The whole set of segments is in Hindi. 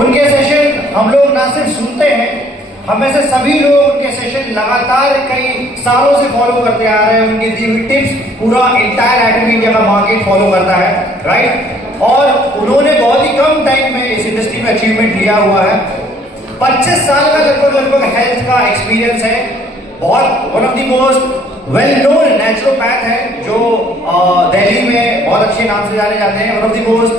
उनके सेशन हम लोग ना सिर्फ सुनते हैं, हमें से सभी लोग उनके सेशन लगातार कई सालों से फॉलो करते आ रहे हैं। उनकी दी हुई टिप्स पूरा इंटायर एकेडमी इंडिया का मार्केट फॉलो करता है, राइट। और उन्होंने बहुत ही कम टाइम में इस इंडस्ट्री में अचीवमेंट लिया हुआ है। 25 साल का लगभग हेल्थ का एक्सपीरियंस है। बहुत one of the most well known naturopath है जो दिल्ली में बहुत अच्छे नाम से जाने जाते हैं। One of the most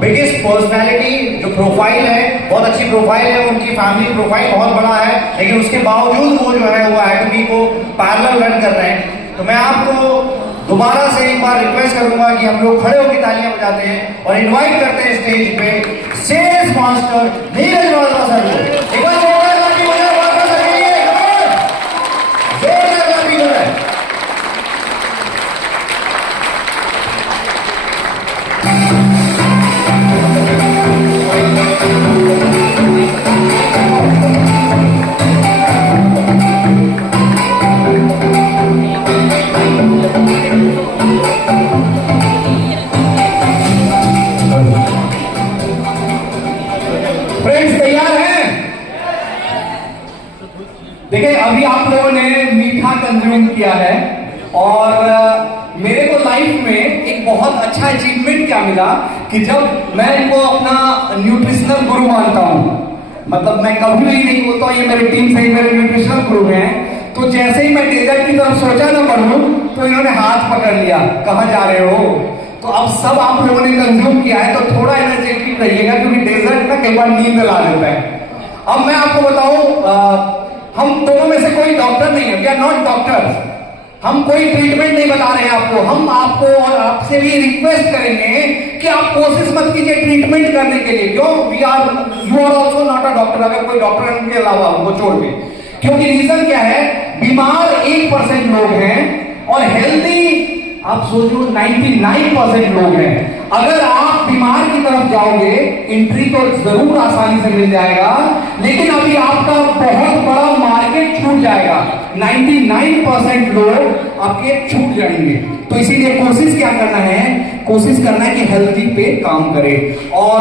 biggest personality, जो प्रोफाइल है बहुत अच्छी प्रोफाइल है, उनकी फैमिली प्रोफाइल बहुत बड़ा है, लेकिन उसके बावजूद वो जो है वो एकेडमी को पैरेलल रन कर रहे हैं। तो मैं आपको दोबारा से एक बार रिक्वेस्ट करूंगा कि हम लोग खड़े होकर तालियां बजाते हैं और इनवाइट करते हैं स्टेज पे sales master Neeraj Wadhwa sir को। एक बार जोरदार ताली बजाओ वाधवा सर के लिए, जोरदार ताली बजाओ। देखिए, अभी आप लोगों ने मीठा कंज्यूम किया है और मेरे को लाइफ में एक बहुत अच्छा अचीवमेंट क्या मिला कि जब मैं इनको अपना न्यूट्रिशनल गुरु मानता हूं, मतलब मैं कभी भी नहीं बोलता ये मेरी टीम से मेरे न्यूट्रिशनल गुरु हैं, तो जैसे ही मैं डेजर्ट की तरफ सोचा ना करूं तो इन्होंने हाथ पकड़ लिया, कहां जा रहे हो। तो अब सब आप लोगों ने कंज्यूम किया है तो थोड़ा एनर्जेटिक रहिएगा, क्योंकि डेजर्ट में कई बार नींद ला देता है। अब मैं आपको बताऊं, हम दोनों में से कोई डॉक्टर नहीं है, वी आर नॉट डॉक्टर्स। हम कोई ट्रीटमेंट नहीं बता रहे हैं आपको। हम आपको और आपसे भी रिक्वेस्ट करेंगे कि आप कोशिश मत कीजिए ट्रीटमेंट करने के लिए। क्यों? We are, you are also not a doctor, अगर कोई डॉक्टर है उनके अलावा उनको छोड़ के। क्योंकि रीजन क्या है, बीमार 1% लोग हैं और हेल्दी आप सोचो 99% लोग हैं। अगर आप बीमार की तरफ जाओगे, एंट्री तो जरूर आसानी से मिल जाएगा, लेकिन अभी आपका बहुत बड़ा मार्केट छूट जाएगा। 99% लोग आपके छूट जाएंगे। तो इसीलिए कोशिश क्या करना है, कोशिश करना है कि हेल्दी पे काम करें। और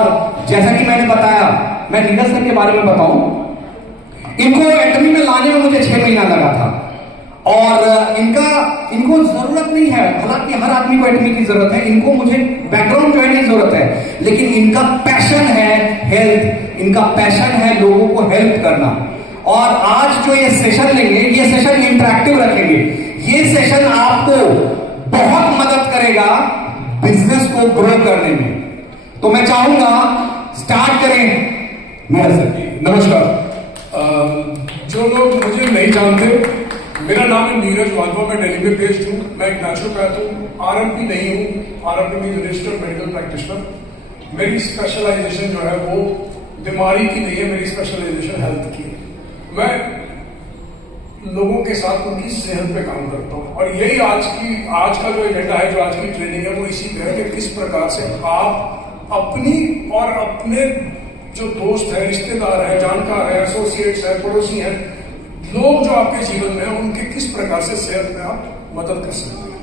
जैसा कि मैंने बताया, मैं नीरज सर के बारे में बताऊं, इनको एकेडमी में लाने में मुझे 6 महीना लगा था और इनको जरूरत नहीं है, हालांकि हर आदमी को एकेडमी की जरूरत है, इनको मुझे बैकग्राउंड ज्वाइन की जरूरत है, लेकिन इनका पैशन है हेल्थ, इनका पैशन है लोगों को हेल्प करना। और आज जो ये सेशन लेंगे, ये सेशन इंटरेक्टिव रखेंगे। ये सेशन आपको बहुत मदद करेगा बिजनेस को ग्रो करने में। तो मैं चाहूंगा स्टार्ट करें। नमस्कार। जो लोग मुझे नहीं जानते, मेरा नाम है नीरज वाधवा, मैं दिल्ली में बेस्ड हूँ। मैं एक नेचुरोपैथ हूँ, आरएमपी नहीं हूँ, आरएमपी में रजिस्टर्ड मेडिकल प्रैक्टिशनर। मेरी स्पेशलाइजेशन जो है वो बीमारी की नहीं है, मेरी स्पेशलाइजेशन हेल्थ की है। मैं लोगों के साथ उनकी सेहत पे काम करता हूँ और यही आज का जो एजेंडा है, जो आज की ट्रेनिंग है, वो इसी पे है कि किस प्रकार से आप अपनी और अपने जो दोस्त हैं, रिश्तेदार हैं, जानकार हैं, एसोसिएट्स हैं, पड़ोसी हैं, लोग जो आपके जीवन में हैं, उनके किस प्रकार से सेहत में आप मदद कर सकते हैं।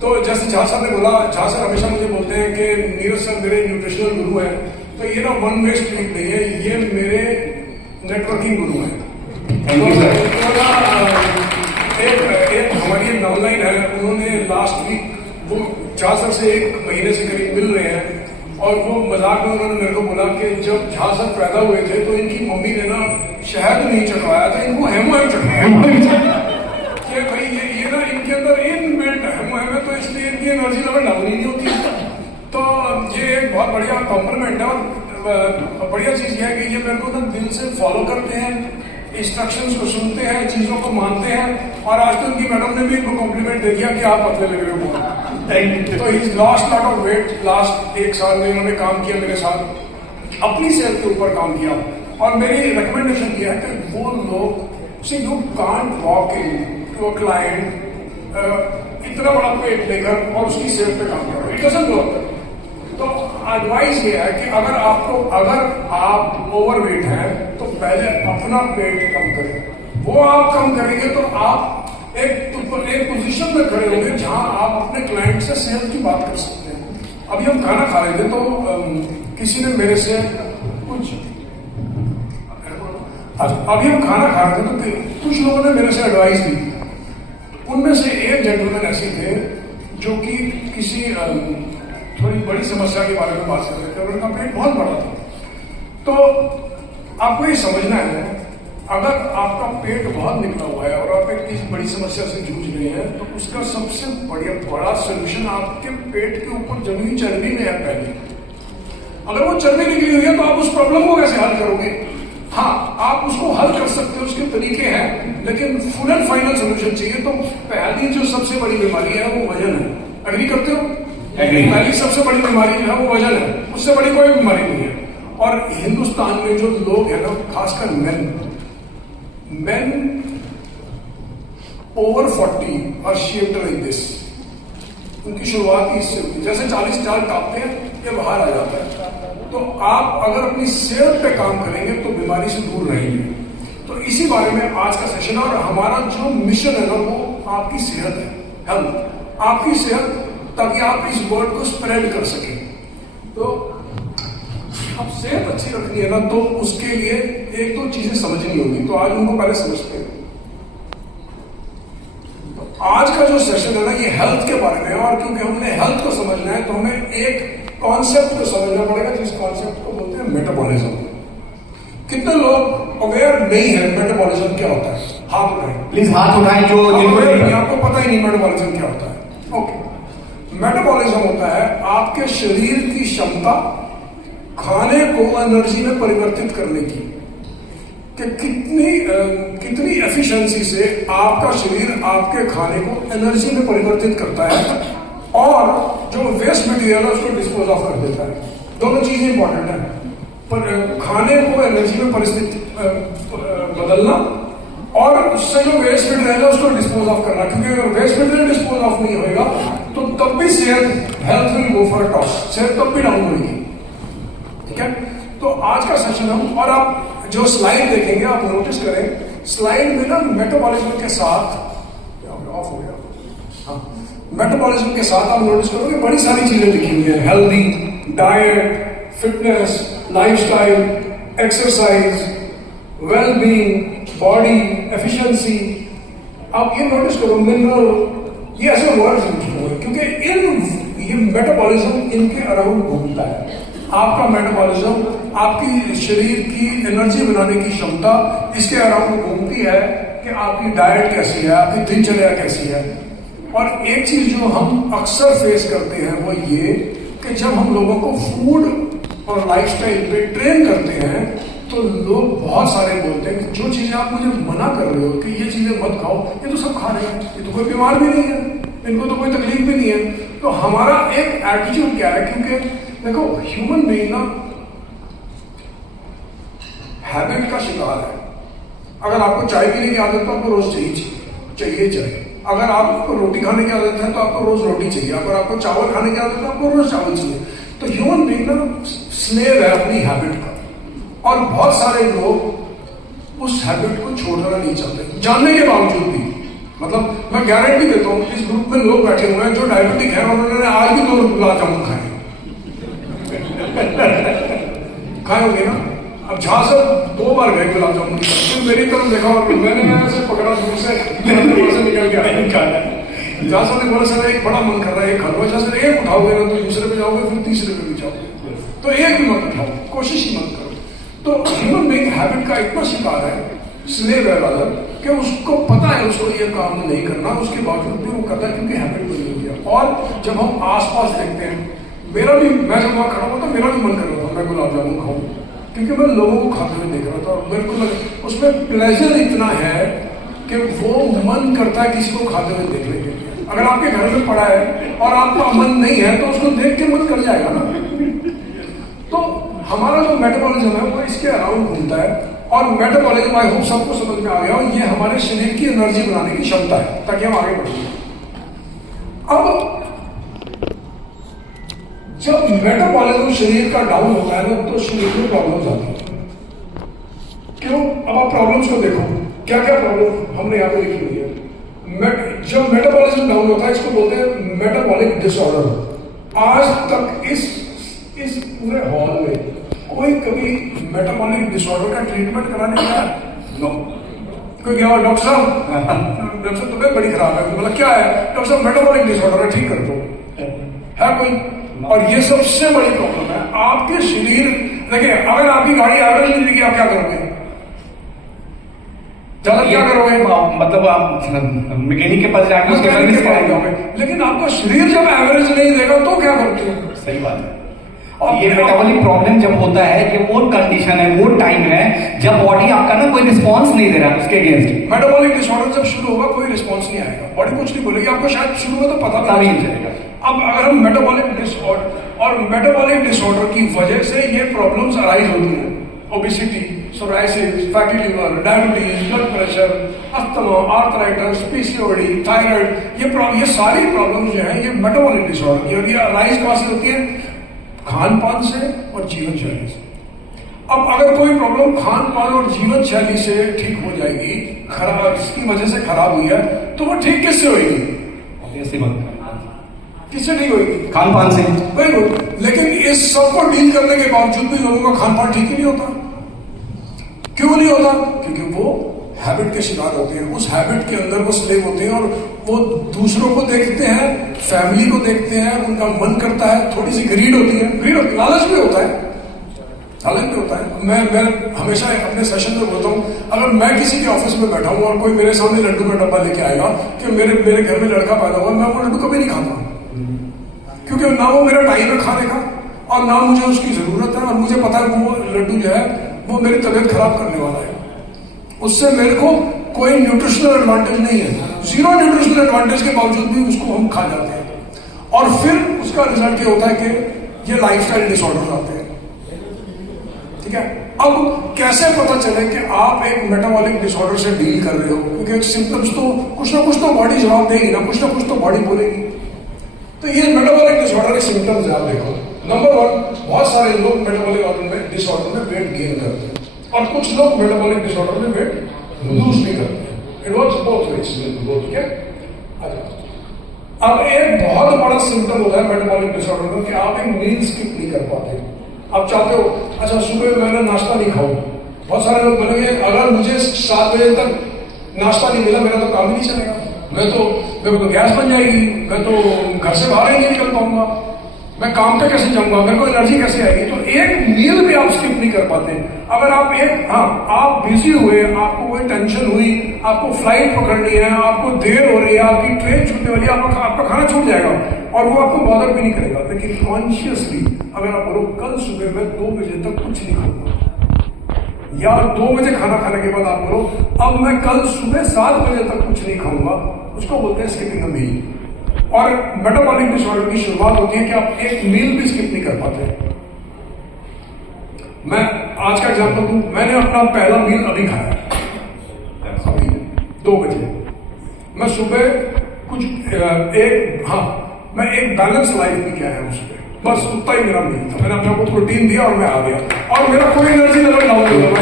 तो जैसे झा साहब ने बोला, झा सर हमेशा मुझे बोलते हैं कि नीरज सर मेरे न्यूट्रिशनल गुरु हैं। तो ये ना वन वे स्ट्रीट नहीं है, ये मेरे नेटवर्किंग गुरु हैं। एक हमारी डाउनलाइन है, उन्होंने लास्ट वीक वो झा सर से 1 महीने से करीब मिल रहे हैं और वो मजाक में उन्होंने मेरे को बोला कि जब झा सर पैदा हुए थे तो इनकी मम्मी ने ना शहद नहीं चढ़वाया था, इनको हेमोहेम चढ़वाया कि भाई ये ना इनके अंदर इनबिल्ट हेमोहेम है, तो इसलिए इनकी एनर्जी लेवल डाउन ही नहीं होती। तो ये एक बहुत बढ़िया कॉम्प्लीमेंट है। और बढ़िया चीज ये है कि ये मेरे को ना दिल से फॉलो करते हैं, इंस्ट्रक्शंस को सुनते हैं, चीजों को मानते हैं। और आज तो उनकी मैडम ने भी इनको कॉम्प्लीमेंट दे दिया कि आप पतले लग रहे हो। तो he lost lot of weight. Last 1 साल में इन्होंने काम किया मेरे साथ, अपनी सेहत के ऊपर काम किया और मेरी रिकमेंडेशन किया है कि वो लोग see you can't walk into a client इतना बड़ा पेट लेकर और उसकी सेहत पे काम करो, इट डजंट वर्क। तो एडवाइस ये है कि अगर आप ओवरवेट हैं तो पहले अपना पेट कम करें। वो आप कम करेंगे तो आप एक पोजीशन में खड़े होंगे जहां आप अपने क्लाइंट से सेहत की बात कर सकते हैं। अभी हम खाना खा रहे थे तो किसी ने मेरे से अभी हम खाना खा रहे थे तो कुछ लोगों ने मेरे से एडवाइस दी। उनमें से एक जेंटलमैन ऐसे थे जो कि किसी थोड़ी बड़ी समस्या के बारे में बात कर रहे थे और उनका पेट बहुत बड़ा था। तो आपको ये समझना है, अगर आपका पेट बहुत निकला हुआ है और आप एक किसी बड़ी समस्या से जूझ रहे हैं तो उसका सबसे बड़ा सोल्यूशन आपके पेट के ऊपर जमी हुई चर्बी में है। पहले अगर वो चर्बी निकली हुई है तो आप उस प्रॉब्लम को कैसे हल करोगे? हाँ, आप उसको हल कर सकते हो, उसके तरीके हैं, लेकिन फुल एंड फाइनल सोल्यूशन चाहिए। तो पहली जो सबसे बड़ी बीमारी है वो वजन है। एग्री करते हो? पहली सबसे बड़ी बीमारी जो है वो वजन है, उससे बड़ी कोई बीमारी नहीं है। और हिंदुस्तान में जो लोग हैं ना, खासकर men over 40 are shaped like this। उनकी शुरुआत ही इससे होती है। जैसे 40 साल टापते हैं ये बाहर आ जाता है। तो आप अगर अपनी सेहत पे काम करेंगे तो बीमारी से दूर रहेंगे। तो इसी बारे में आज का सेशन है और हमारा जो मिशन है ना वो आपकी सेहत है, हेल्थ, आपकी सेहत, ताकि आप इस वर्ड को स्प्रेड कर सकें। तो अब सेहत अच्छी रखनी है ना तो उसके लिए एक दो चीजें समझनी होगी। तो आज उनको पहले समझते हैं। तो आज का जो सेशन है ना ये हेल्थ के बारे में है और क्योंकि हमने हेल्थ को समझना है तो हमें एक कॉन्सेप्ट को समझना पड़ेगा जिस कॉन्सेप्ट को बोलते हैं मेटाबॉलिज्म। कितने लोग अवेयर नहीं है मेटाबॉलिज्म क्या होता है? हाथ उठाएं प्लीज, हाथ उठाएं जो आपको पता ही नहीं मेटाबॉलिज्म क्या होता है। ओके, मेटाबॉलिज्म होता है आपके शरीर की क्षमता खाने को एनर्जी में परिवर्तित करने की, कि कितनी एफिशिएंसी से आपका शरीर आपके खाने को एनर्जी में परिवर्तित करता है और जो वेस्ट मटेरियल है उसको डिस्पोज ऑफ कर देता है। दोनों चीजें इंपॉर्टेंट है, पर खाने को एनर्जी में बदलना और उससे जो वेस्ट मटेरियल है उसको डिस्पोज ऑफ करना। क्योंकि अगर वेस्ट मटेरियल डिस्पोज ऑफ नहीं होगा तो तब भी सेहत, health will go for toss, सेहत तब भी डाउन होगी। ठीक है, तो आज का सेशन हम, और आप जो स्लाइड देखेंगे आप नोटिस करें, स्लाइड में ना मेटाबॉलिज्म के साथ ऑफ हो गया, हाँ, मेटाबॉलिज्म के साथ आप नोटिस करोगे बड़ी सारी चीजें लिखी हुई है। Healthy diet, fitness, lifestyle, exercise, wellbeing, body efficiency. आप ये नोटिस करो, मिनरल, ये ऐसे वर्ड्स लिखे हुए क्योंकि ये मेटाबॉलिज्म इनके अराउंड घूमता है। आपका मेटाबॉलिज्म, आपकी शरीर की एनर्जी बनाने की क्षमता इसके अराउंड घूमती है कि आपकी डाइट कैसी है, आपकी दिनचर्या कैसी है। और एक चीज जो हम अक्सर फेस करते हैं वो ये कि जब हम लोगों को फूड और लाइफस्टाइल पे ट्रेन करते हैं तो लोग बहुत सारे बोलते हैं कि जो चीजें आप मुझे मना कर रहे हो कि ये चीजें मत खाओ, ये तो सब खा रहे हैं, ये तो कोई बीमार भी नहीं है, इनको तो कोई तकलीफ भी नहीं है। तो हमारा एक एटीट्यूड क्या है, क्योंकि देखो ह्यूमन बीइंग ना हैबिट का शिकार है। अगर आपको चाय पीने की आदत है तो आपको रोज चाहिए चाय। अगर आपको रोटी खाने की आदत है तो आपको रोज रोटी चाहिए। अगर आपको चावल खाने की आदत है तो आपको रोज चावल चाहिए। तो ह्यूमन बीइंग ना स्लेव है अपनी हैबिट का, और बहुत सारे लोग उस हैबिट को छोड़ना नहीं चाहते जानने के बावजूद भी। मतलब मैं गारंटी देता हूं इस ग्रुप में लोग बैठे हुए हैं जो डायबिटिक है और उन्होंने आज भी 2 गुलाब जामुन खाए खाए होंगे ना। अब जहां से 2 बार गए गुलाब जामुन फिर मेरी तरफ देखा और मैंने ऐसे पकड़ा दूर से निकल के आया। जहां से बोला सर एक बड़ा मन कर रहा है एक खा लो, जैसे एक उठाओगे ना तो दूसरे पे जाओगे, फिर तीसरे पे भी जाओगे, तो एक भी मत उठाओ, कोशिश ही मत करो। तो ह्यूमन बीइंग हैबिट का इतना शिकार है, स्लेव है रादर, कि उसको पता है उसको ये काम नहीं करना, उसके बावजूद भी वो करता है क्योंकि हैबिट बनी हुई है। और जब हम आसपास देखते हैं, मेरा भी, मैं जब वहां खड़ा हुआ था मेरा भी मन कर रहा था मैं गुलाब जामुन खाऊं, क्योंकि मैं लोगों को खाते हुए देख रहा था और मेरे को उसमें प्लेजर इतना है कि वो मन करता है किसी को खाते हुए देखने के लिए। अगर आपके घर में पड़ा है और आपका मन नहीं है तो उसको देख के मन कर जाएगा ना। तो हमारा जो मेटाबॉलिज्म है वो इसके अराउंड घूमता है, और मेटाबॉलिज्म आई होप सबको समझ में आ गया, और ये हमारे शरीर की एनर्जी बनाने की क्षमता है ताकि हम आगे बढ़ें। अब जब मेटाबॉलिज्म शरीर का डाउन होता है ना तो शरीर में प्रॉब्लम्स आती है। क्यों? अब आप प्रॉब्लम्स को देखो, क्या क्या प्रॉब्लम हमने यहाँ पे लिखी हुई है। जब मेटाबॉलिज्म डाउन होता है इसको बोलते हैं मेटाबॉलिक डिसऑर्डर। आज तक इस पूरे हॉल में कोई कभी मेटाबॉलिक डिसऑर्डर का ट्रीटमेंट कराने गया? नो। कोई गया डॉक्टर साहब तबीयत बड़ी खराब है, मतलब क्या है डॉक्टर साहब मेटाबॉलिक डिसऑर्डर है, ठीक कर दो, है कोई? और ये सबसे बड़ी प्रॉब्लम है आपके शरीर। देखिए अगर आपकी गाड़ी एवरेज नहीं देगी आप क्या करोगे? ज्यादा क्या करोगे? मतलब आप मैकेनिक के पास जाके उसके सर्विस कराएंगे, लेकिन आपका शरीर जब एवरेज नहीं देगा तो क्या करते हो? सही बात है। और ये मेटाबॉलिक प्रॉब्लम जब होता है, ये वो कंडीशन है, वो टाइम है जब बॉडी आपका ना कोई रिस्पांस नहीं दे रहा उसके अगेंस्ट। मेटाबॉलिक डिसऑर्डर जब शुरू होगा कोई रिस्पांस नहीं आएगा, बॉडी कुछ नहीं बोलेगी आपको, शायद शुरू में तो पता भी नहीं चलेगा। अब अगर हम मेटाबॉलिक डिसऑर्डर और मेटाबॉलिक डिसऑर्डर की वजह से ये प्रॉब्लम्स अराइज होती है, obesity, psoriasis, fatty liver, diabetes, blood pressure, asthma, arthritis, PCOD, thyroid, ये सारी प्रॉब्लम्स जो है ये मेटाबॉलिक डिसऑर्डर की, और ये अराइज कहां से होती है? खान पान से और जीवन शैली से। अब अगर कोई प्रॉब्लम खान पान और जीवन शैली से ठीक हो जाएगी, खराब इसकी वजह से खराब हुई है, तो वो ठीक किससे होगी? किससे ठीक होगी? खान पान से। Very good. लेकिन इस सबको डील करने के बावजूद भी लोगों का खान पान ठीक ही नहीं होता। क्यों नहीं होता? क्योंकि वो हैबिट के शिकार होते हैं, उस हैबिट के अंदर वो स्लेव होते हैं, और वो दूसरों को देखते हैं, फैमिली को देखते हैं, उनका मन करता है, थोड़ी सी ग्रीड होती है, लालच भी होता है, लालच भी होता है। मैं हमेशा अपने सेशन में बोलता हूँ, अगर मैं किसी के ऑफिस में बैठा हूँ और कोई मेरे सामने लड्डू का डब्बा लेके आएगा कि मेरे घर में लड़का पैदा हुआ, मैं वो लड्डू कभी नहीं खाता, क्योंकि ना वो मेरा टाइम है खाने का और ना मुझे उसकी जरूरत है, और मुझे पता है वो लड्डू जो है वो मेरी तबीयत खराब करने वाला है, उससे मेरे को कोई न्यूट्रिशनल एडवांटेज नहीं है, जीरो न्यूट्रिशनल एडवांटेज के बावजूद भी उसको हम खा जाते हैं, और फिर उसका रिजल्ट ये होता है कि ये लाइफस्टाइल डिसऑर्डर आते हैं। ठीक है, अब कैसे पता चले कि आप एक मेटाबॉलिक डिसऑर्डर से डील कर रहे हो? क्योंकि सिम्टम्स तो कुछ ना कुछ तो बॉडी जवाब देगी ना कुछ तो बॉडी बोलेगी। तो ये मेटाबॉलिक डिसऑर्डर के सिम्टम्स आप देखो। नंबर 1, बहुत सारे लोग मेटाबॉलिक डिसऑर्डर में वेट गेन करते हैं, और कुछ लोग मेटाबॉलिक डिसऑर्डर में वेट लूज भी करते हैं। इट वर्क्स बोथ वेज, ठीक है। अब एक बहुत बड़ा सिम्टम होता है मेटाबॉलिक डिसऑर्डर में कि आप एक मील स्किप नहीं कर पाते। आप चाहते हो अच्छा सुबह मैंने नाश्ता नहीं खाऊं, बहुत सारे लोग बोलेंगे अगर मुझे 7 बजे तक नाश्ता नहीं मिला मेरा तो काम ही नहीं चलेगा, मेरे को गैस बन जाएगी, मैं तो घर से बाहर ही नहीं निकल पाऊंगा, मैं काम पे कैसे जाऊंगा, मेरे को एनर्जी कैसे आएगी? तो एक मील भी आप स्किप नहीं कर पाते। अगर आप आप बिजी हुए, आपको कोई टेंशन हुई, आपको फ्लाइट पकड़नी है, आपको देर हो रही है, आपकी ट्रेन छूटने वाली है, आपका खाना छूट जाएगा और वो आपको बॉदर भी नहीं करेगा। लेकिन कॉन्शियसली अगर आप बोलो कल सुबह मैं 2 बजे तक कुछ नहीं खाऊंगा, या 2 बजे खाना खाने के बाद आप बोलो अब मैं कल सुबह 7 बजे तक कुछ नहीं खाऊंगा, उसको बोलते हैं स्किपिंग अ मील। और मेटाबॉलिक डिसऑर्डर की शुरुआत होती है कि आप एक मील भी स्किप नहीं कर पाते। मैं आज का एग्जांपल दूं, मैंने अपना पहला मील अभी खाया, अभी 2 बजे। मैं सुबह मैं एक बैलेंस लाइफ भी क्या है उसमें, बस उतना ही मेरा मील था। मैंने अपने आपको प्रोटीन दिया और मैं आ गया, और मेरा कोई एनर्जी लेवल डाउन नहीं होगा।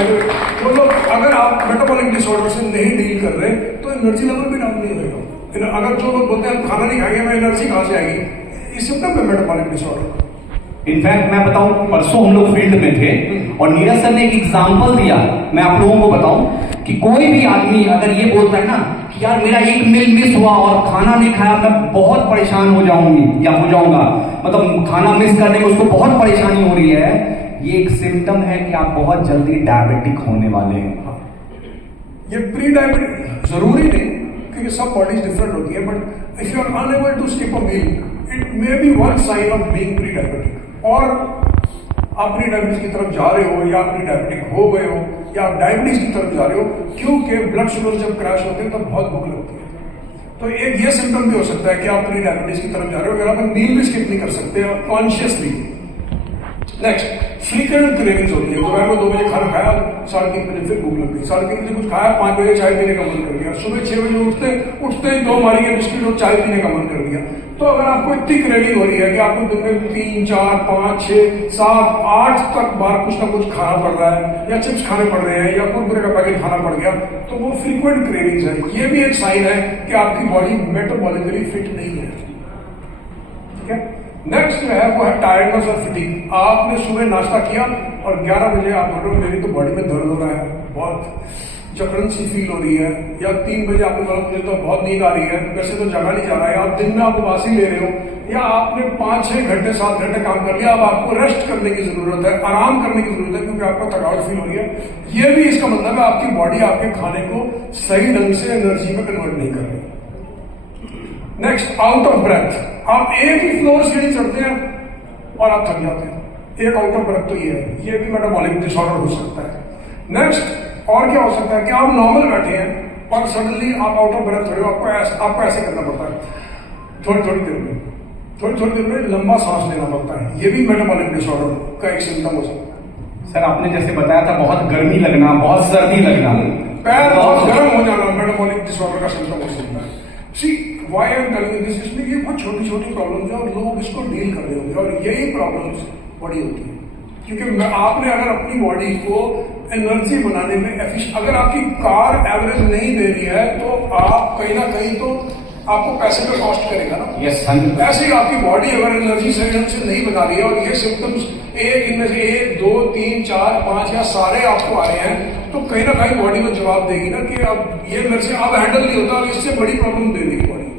मतलब अगर आप मेटाबॉलिक डिसऑर्डर से नहीं डील कर रहे तो एनर्जी लेवल भी डाउन नहीं होगा। अगर जो लोग बोलते हैं खाना नहीं खाएंगे मैं एनर्जी कहां से आएगी, इस सिम्टम है मेटाबॉलिक डिसऑर्डर। इनफैक्ट मैं बताऊं, परसों हम लोग फील्ड में थे और नीरज सर ने एक एग्जांपल दिया, मैं आप लोगों को बताऊं कि कोई भी आदमी अगर ये बोलता है ना कि यार मेरा एक मील मिस हुआ और खाना नहीं खाया मैं बहुत परेशान हो जाऊंगी या हो जाऊंगा, मतलब खाना मिस करने में उसको बहुत परेशानी हो रही है, ये एक सिम्टम है कि आप बहुत जल्दी डायबिटिक होने वाले हैं। ये प्री डायबिटिक जरूरी नहीं, क्योंकि सब बॉडीज डिफरेंट होती है, but if you are unable to skip a meal it may be one sign of being pre diabetic. और आप प्री डायबिटीज की तरफ जा रहे हो, या प्री डायबिटिक हो गए हो, या आप डायबिटीज की तरफ जा रहे हो, क्योंकि ब्लड शुगर जब क्रैश होते हैं तब बहुत भूख लगती है। तो एक ये सिम्टम भी हो सकता है कि आप प्री डायबिटीज की तरफ जा रहे हो, अगर आप मील भी स्किप नहीं कर सकते कॉन्शियसली। नेक्स्ट, फ्रीक्वेंट क्रेविंग्स होती है। दोपहर को 2 बजे खाना खाया, 3:30 बजे फिर भूख लग गई, 3:30 बजे कुछ खाया, 5 बजे चाय पीने का मन कर गया, सुबह 6 बजे उठते ही 2 मारेंगे बिस्किट और चाय पीने का मन कर गया। तो अगर आपको इतनी क्रेविंग हो रही है कि आपको दिन में 3, 4, 5, 6, 7, 8 तक बार कुछ ना कुछ खाना पड़ रहा है, या चिप्स खाने पड़ रहे हैं, या कुरकुरे का पैकेट खाना पड़ गया, तो वो फ्रीक्वेंट क्रेविंग्स है। ये भी एक साइन है कि आपकी बॉडी मेटाबॉलिकली फिट नहीं है। ठीक है, नेक्स्ट जो है वो है टायर्डनेस और फटीग। आपने सुबह नाश्ता किया और 11 बजे आप बोलो मेरी तो बॉडी में दर्द हो रहा है, बहुत जकड़न सी फील हो रही है, या 3 बजे आपने बोला मुझे तो बहुत नींद आ रही है, वैसे तो जगा नहीं जा रहा है, आप दिन में आप उबासी ले रहे हो, या आपने 5-6 घंटे 7 घंटे काम कर लिया, अब आपको रेस्ट करने की जरूरत है, आराम करने की जरूरत है क्योंकि आपको थकावट फील हो रही है। ये भी इसका मतलब है आपकी बॉडी आपके खाने को सही ढंग से एनर्जी में कन्वर्ट नहीं कर रही। Next, out of breath. आप एक ही फ्लोर सीढ़ी चढ़ते हैं और आप थक जाते हैं, एक आउट ऑफ ब्रेथ तो ये है, ये भी मेटाबॉलिक डिसऑर्डर हो सकता है। नेक्स्ट, और क्या हो सकता है कि आप नॉर्मल बैठे हैं और सडनली आप आउट ऑफ ब्रेथ हो रहे हो, आपको ऐसे करना पड़ता है, थोड़ी थोड़ी देर में लंबा सांस लेना पड़ता है, ये भी मेटाबॉलिक डिसऑर्डर का एक सिम्टम हो सकता है। सर आपने जैसे बताया था बहुत गर्मी लगना, बहुत सर्दी लगना, पैर बहुत गर्म हो जाना मेटाबॉलिक डिसऑर्डर का सिम्टम हो सकता है। See why I am telling this, इसमें ये बहुत छोटी छोटी प्रॉब्लम्स है और लोग इसको डील कर रहे होंगे और यही प्रॉब्लम्स बड़ी होती है क्योंकि आपने अगर अपनी बॉडी को एनर्जी बनाने में अगर आपकी कार एवरेज नहीं दे रही है तो आप कहीं ना कहीं तो आपको पैसे पे कॉस्ट करेगा ना। यस, ऐसे ही आपकी बॉडी अगर एनर्जी सही ढंग से नहीं बना रही है और ये सिम्टम्स इनमें से 1, 2, 3, 4, 5 या सारे आपको आ रहे हैं तो कहीं ना कहीं बॉडी में जवाब देगी ना कि अब ये मेरे से अब हैंडल नहीं होता, इससे बड़ी प्रॉब्लम दे देगी बॉडी।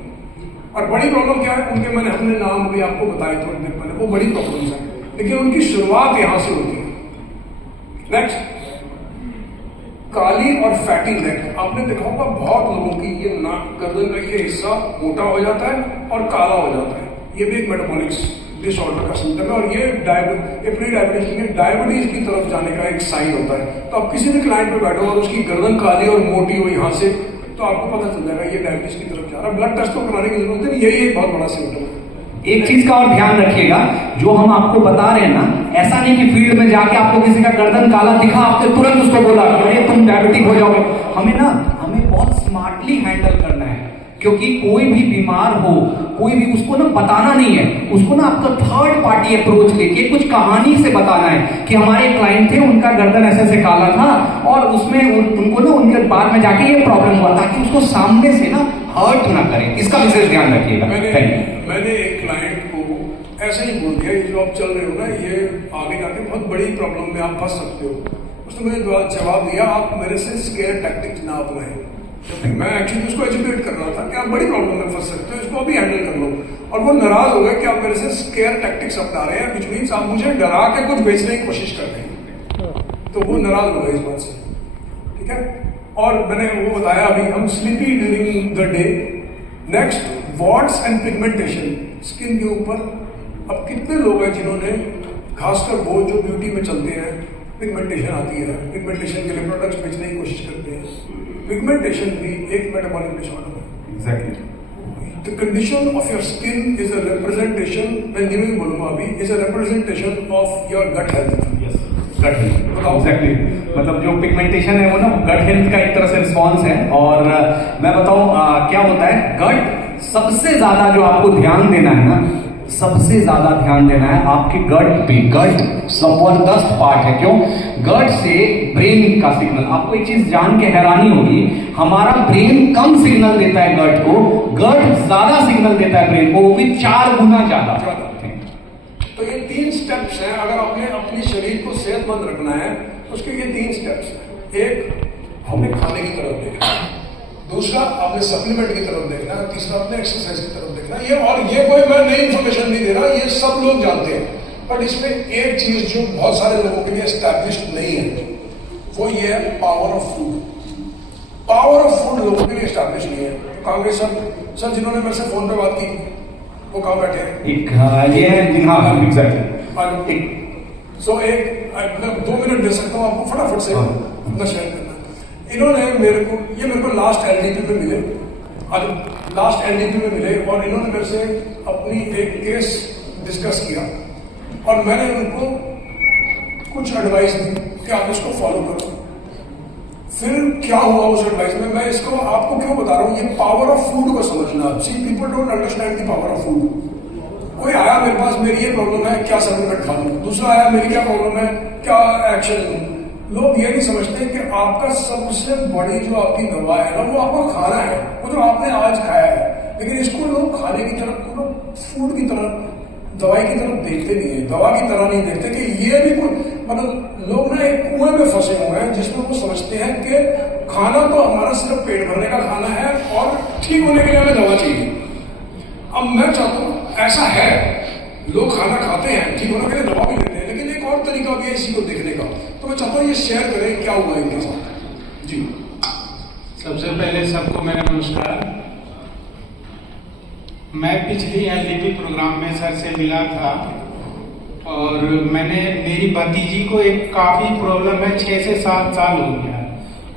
और बड़ी प्रॉब्लम क्या है, उनके हमने नाम भी आपको बताए थोड़ी देर पहले, वो बड़ी प्रॉब्लम्स है लेकिन उनकी शुरुआत यहां से होती है। नेक्स्ट, काली और फैटी नेक। आपने देखा होगा बहुत लोगों की ये नाक गर्दन का ये हिस्सा मोटा हो जाता है और काला हो जाता है, ये भी एक मेटाबॉलिक डिसऑर्डर का सिम्टम है और ये प्री डायबिटीज में डायबिटीज की तरफ जाने का एक साइन होता है। तो आप किसी भी क्लाइंट पे बैठो और उसकी गर्दन काली और मोटी हो यहाँ से तो आपको पता चल जाएगा ये डायबिटीज की तरफ जा रहा है। ब्लड टेस्ट तो कराने की जरूरत है, यही एक बहुत बड़ा सिम्टम है। एक चीज का और ध्यान रखिएगा, जो हम आपको बता रहे हैं ना, ऐसा नहीं कि फील्ड में जाके आपको किसी का गर्दन काला दिखा आपने तुरंत उसको बोला अरे तुम डायबिटिक हो जाओगे। हमें बहुत स्मार्टली हैंडल करना है क्योंकि कोई भी बीमार हो, कोई भी उसको ना बताना नहीं है, उसको ना आपका थर्ड पार्टी अप्रोच लेके कुछ कहानी से बताना है कि हमारे क्लाइंट थे उनका गर्दन ऐसे काला था और उसमें उनको ना उनके बाद में जाके ये प्रॉब्लम हुआ, ताकि उसको सामने से ना हर्ट ना करें। इसका विशेष ध्यान रखिएगा। मैंने एक क्लाइंट को ऐसे ही बोल दिया, ये जो आप चल रहे हो ना ये आगे जाके बहुत बड़ी प्रॉब्लम में आप फंस सकते हो। उसने मुझे जवाब दिया आप मेरे से स्केयर टैक्टिक्स ना अपनाएं। मैं एक्चुअली उसको एजुकेट कर रहा था कि आप बड़ी प्रॉब्लम में फंस सकते हो, इसको अभी हैंडल कर लो। और वो नाराज हो गए कि आप मेरे से स्केयर टैक्टिक्स अपना रहे हैं, विच मीन्स आप मुझे डरा के कुछ बेचने की कोशिश कर रहे हैं। तो वो नाराज हो गए इस बात से, ठीक है। और मैंने वो बताया अभी हम sleepy during the day. Next, warts and pigmentation skin के ऊपर। अब कितने लोग हैं जिन्होंने खासकर वो जो ब्यूटी में चलते हैं पिगमेंटेशन आती है, पिगमेंटेशन के लिए प्रोडक्ट्स बेचने की कोशिश करते हैं। पिगमेंटेशन भी एक मेटाबॉलिक डिसऑर्डर है। Exactly. The condition of your skin is a representation, मैं धीरे ही बोलूंगा अभी, is a representation of your gut health. Gut health, exactly. मतलब जो पिगमेंटेशन है वो ना गट हेल्थ का एक तरह से रिस्पॉन्स है। और मैं बताऊं क्या होता है, गट सबसे ज्यादा जो आपको ध्यान देना है ना, सबसे ज्यादा ध्यान देना है आपके गट पे। गट जबरदस्त पार्ट है। क्यों? गट से ब्रेन का सिग्नल, आपको एक चीज जान के हैरानी होगी, हमारा ब्रेन कम सिग्नल देता है गट को, गट ज्यादा सिग्नल देता है ब्रेन को, वो भी 4 गुना ज्यादा। तो ये 3 स्टेप्स हैं। अगर आपने अपने शरीर को सेहतमंद रखना है तो उसके ये 3 स्टेप्स हैं। एक, हमने खाने की तरफ देखना, दूसरा आपने सप्लीमेंट की तरफ देखना, तीसरा आपने एक्सरसाइज की तरफ देखना। ये कोई मैं नई इंफॉर्मेशन नहीं दे रहा, ये सब लोग जानते हैं। बट इसमें एक चीज जो बहुत सारे लोगों के लिए एस्टैब्लिश्ड नहीं है वो ये है power of food. Power of food लोगों के लिए एस्टैब्लिश नहीं है। कांग्रेस सर जिन्होंने मेरे से फोन पे बात की वो कहाँ बैठे हैं? ये है, हाँ एग्जैक्टली। मैं 2 मिनट दे सकता हूँ आपको फटाफट से अपना शेयर करना। इन्होंने मेरे को लास्ट एलडीपी में मिले, लास्ट एलडीपी में मिले और इन्होंने मेरे से अपनी एक केस डिस्कस किया और मैंने उनको कुछ एडवाइस दी कि आप इसको फॉलो करो। फिर क्या हुआ उस एडवाइस में, मैं इसको आपको क्यों बता रहा हूँ, ये पावर ऑफ फूड को समझना। See people don't understand the power of food. कोई आया मेरे पास, मेरी ये प्रॉब्लम है, क्या सप्लीमेंट खा लूं? दूसरा आया, मेरी क्या प्रॉब्लम है, क्या एक्शन लूं? लोग ये नहीं समझते कि आपका सबसे बड़ी जो आपकी दवा है ना वो आपका खाना है, वो जो आपने आज खाया है। लेकिन इसको लोग खाने की तरफ, फूड की तरफ दवाई की तरफ देखते नहीं है, दवा की तरह नहीं देखते कि ये भी कोई मतलब लोग ना एक कुएं में फंसे हुए हैं जिसमें वो समझते हैं कि खाना तो हमारा सिर्फ पेट भरने का खाना है और ठीक होने के लिए हमें दवा चाहिए। अब मैं चाहता हूँ ऐसा है, लोग खाना खाते हैं, ठीक होने के लिए दवा भी लेते हैं, लेकिन एक और तरीका भी है इसी को देखने का। तो मैं चाहता हूँ ये शेयर करें क्या हुआ इनके साथ। जी सबसे पहले सबको मेरा नमस्कार। मैं पिछली एलडीपी प्रोग्राम में सर से मिला था और मैंने मेरी भतीजी को एक काफ़ी प्रॉब्लम है, 6 से 7 साल हो गया है,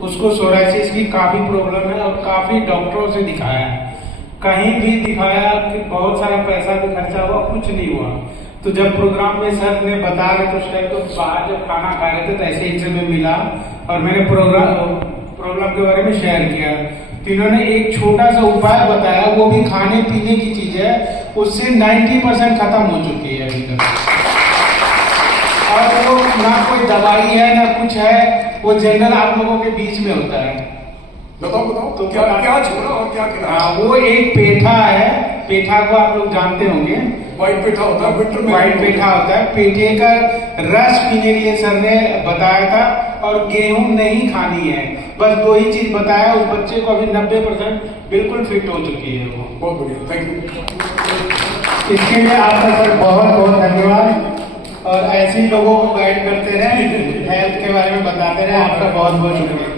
उसको सोराइसिस की काफ़ी प्रॉब्लम है और काफ़ी डॉक्टरों से दिखाया है, कहीं भी दिखाया कि बहुत सारा पैसा भी खर्चा हुआ, कुछ नहीं हुआ। तो जब प्रोग्राम में सर ने बता रहे तो शायद तो बाहर जब खाना खा रहे थे तो ऐसे ही में मिला और मैंने प्रॉब्लम के बारे में शेयर किया। तो इन्होंने एक छोटा सा उपाय बताया, वो भी खाने पीने की चीज है, उससे 90% खत्म हो चुकी है अभी तक। और वो ना कोई दवाई है ना कुछ है, वो जनरल आप लोगों के बीच में होता है। बताओ तो क्या क्या छोड़ा और क्या खिलाया? वो एक पेठा है, पेठा को आप लोग जानते होंगे, व्हाइट पेठा होता है, विंटर में व्हाइट पेठा होता है। पेठे का रस पीने के लिए सर ने बताया था और गेहूं नहीं खानी है, बस 2 ही चीज बताया। उस बच्चे को अभी 90% बिल्कुल फिट हो चुकी है वो। बहुत बढ़िया, थैंक यू। इसके लिए आपका सर बहुत बहुत धन्यवाद और ऐसे ही लोगों को गाइड करते रहे, हेल्थ के बारे में बताते रहे। आपका बहुत बहुत शुक्रिया।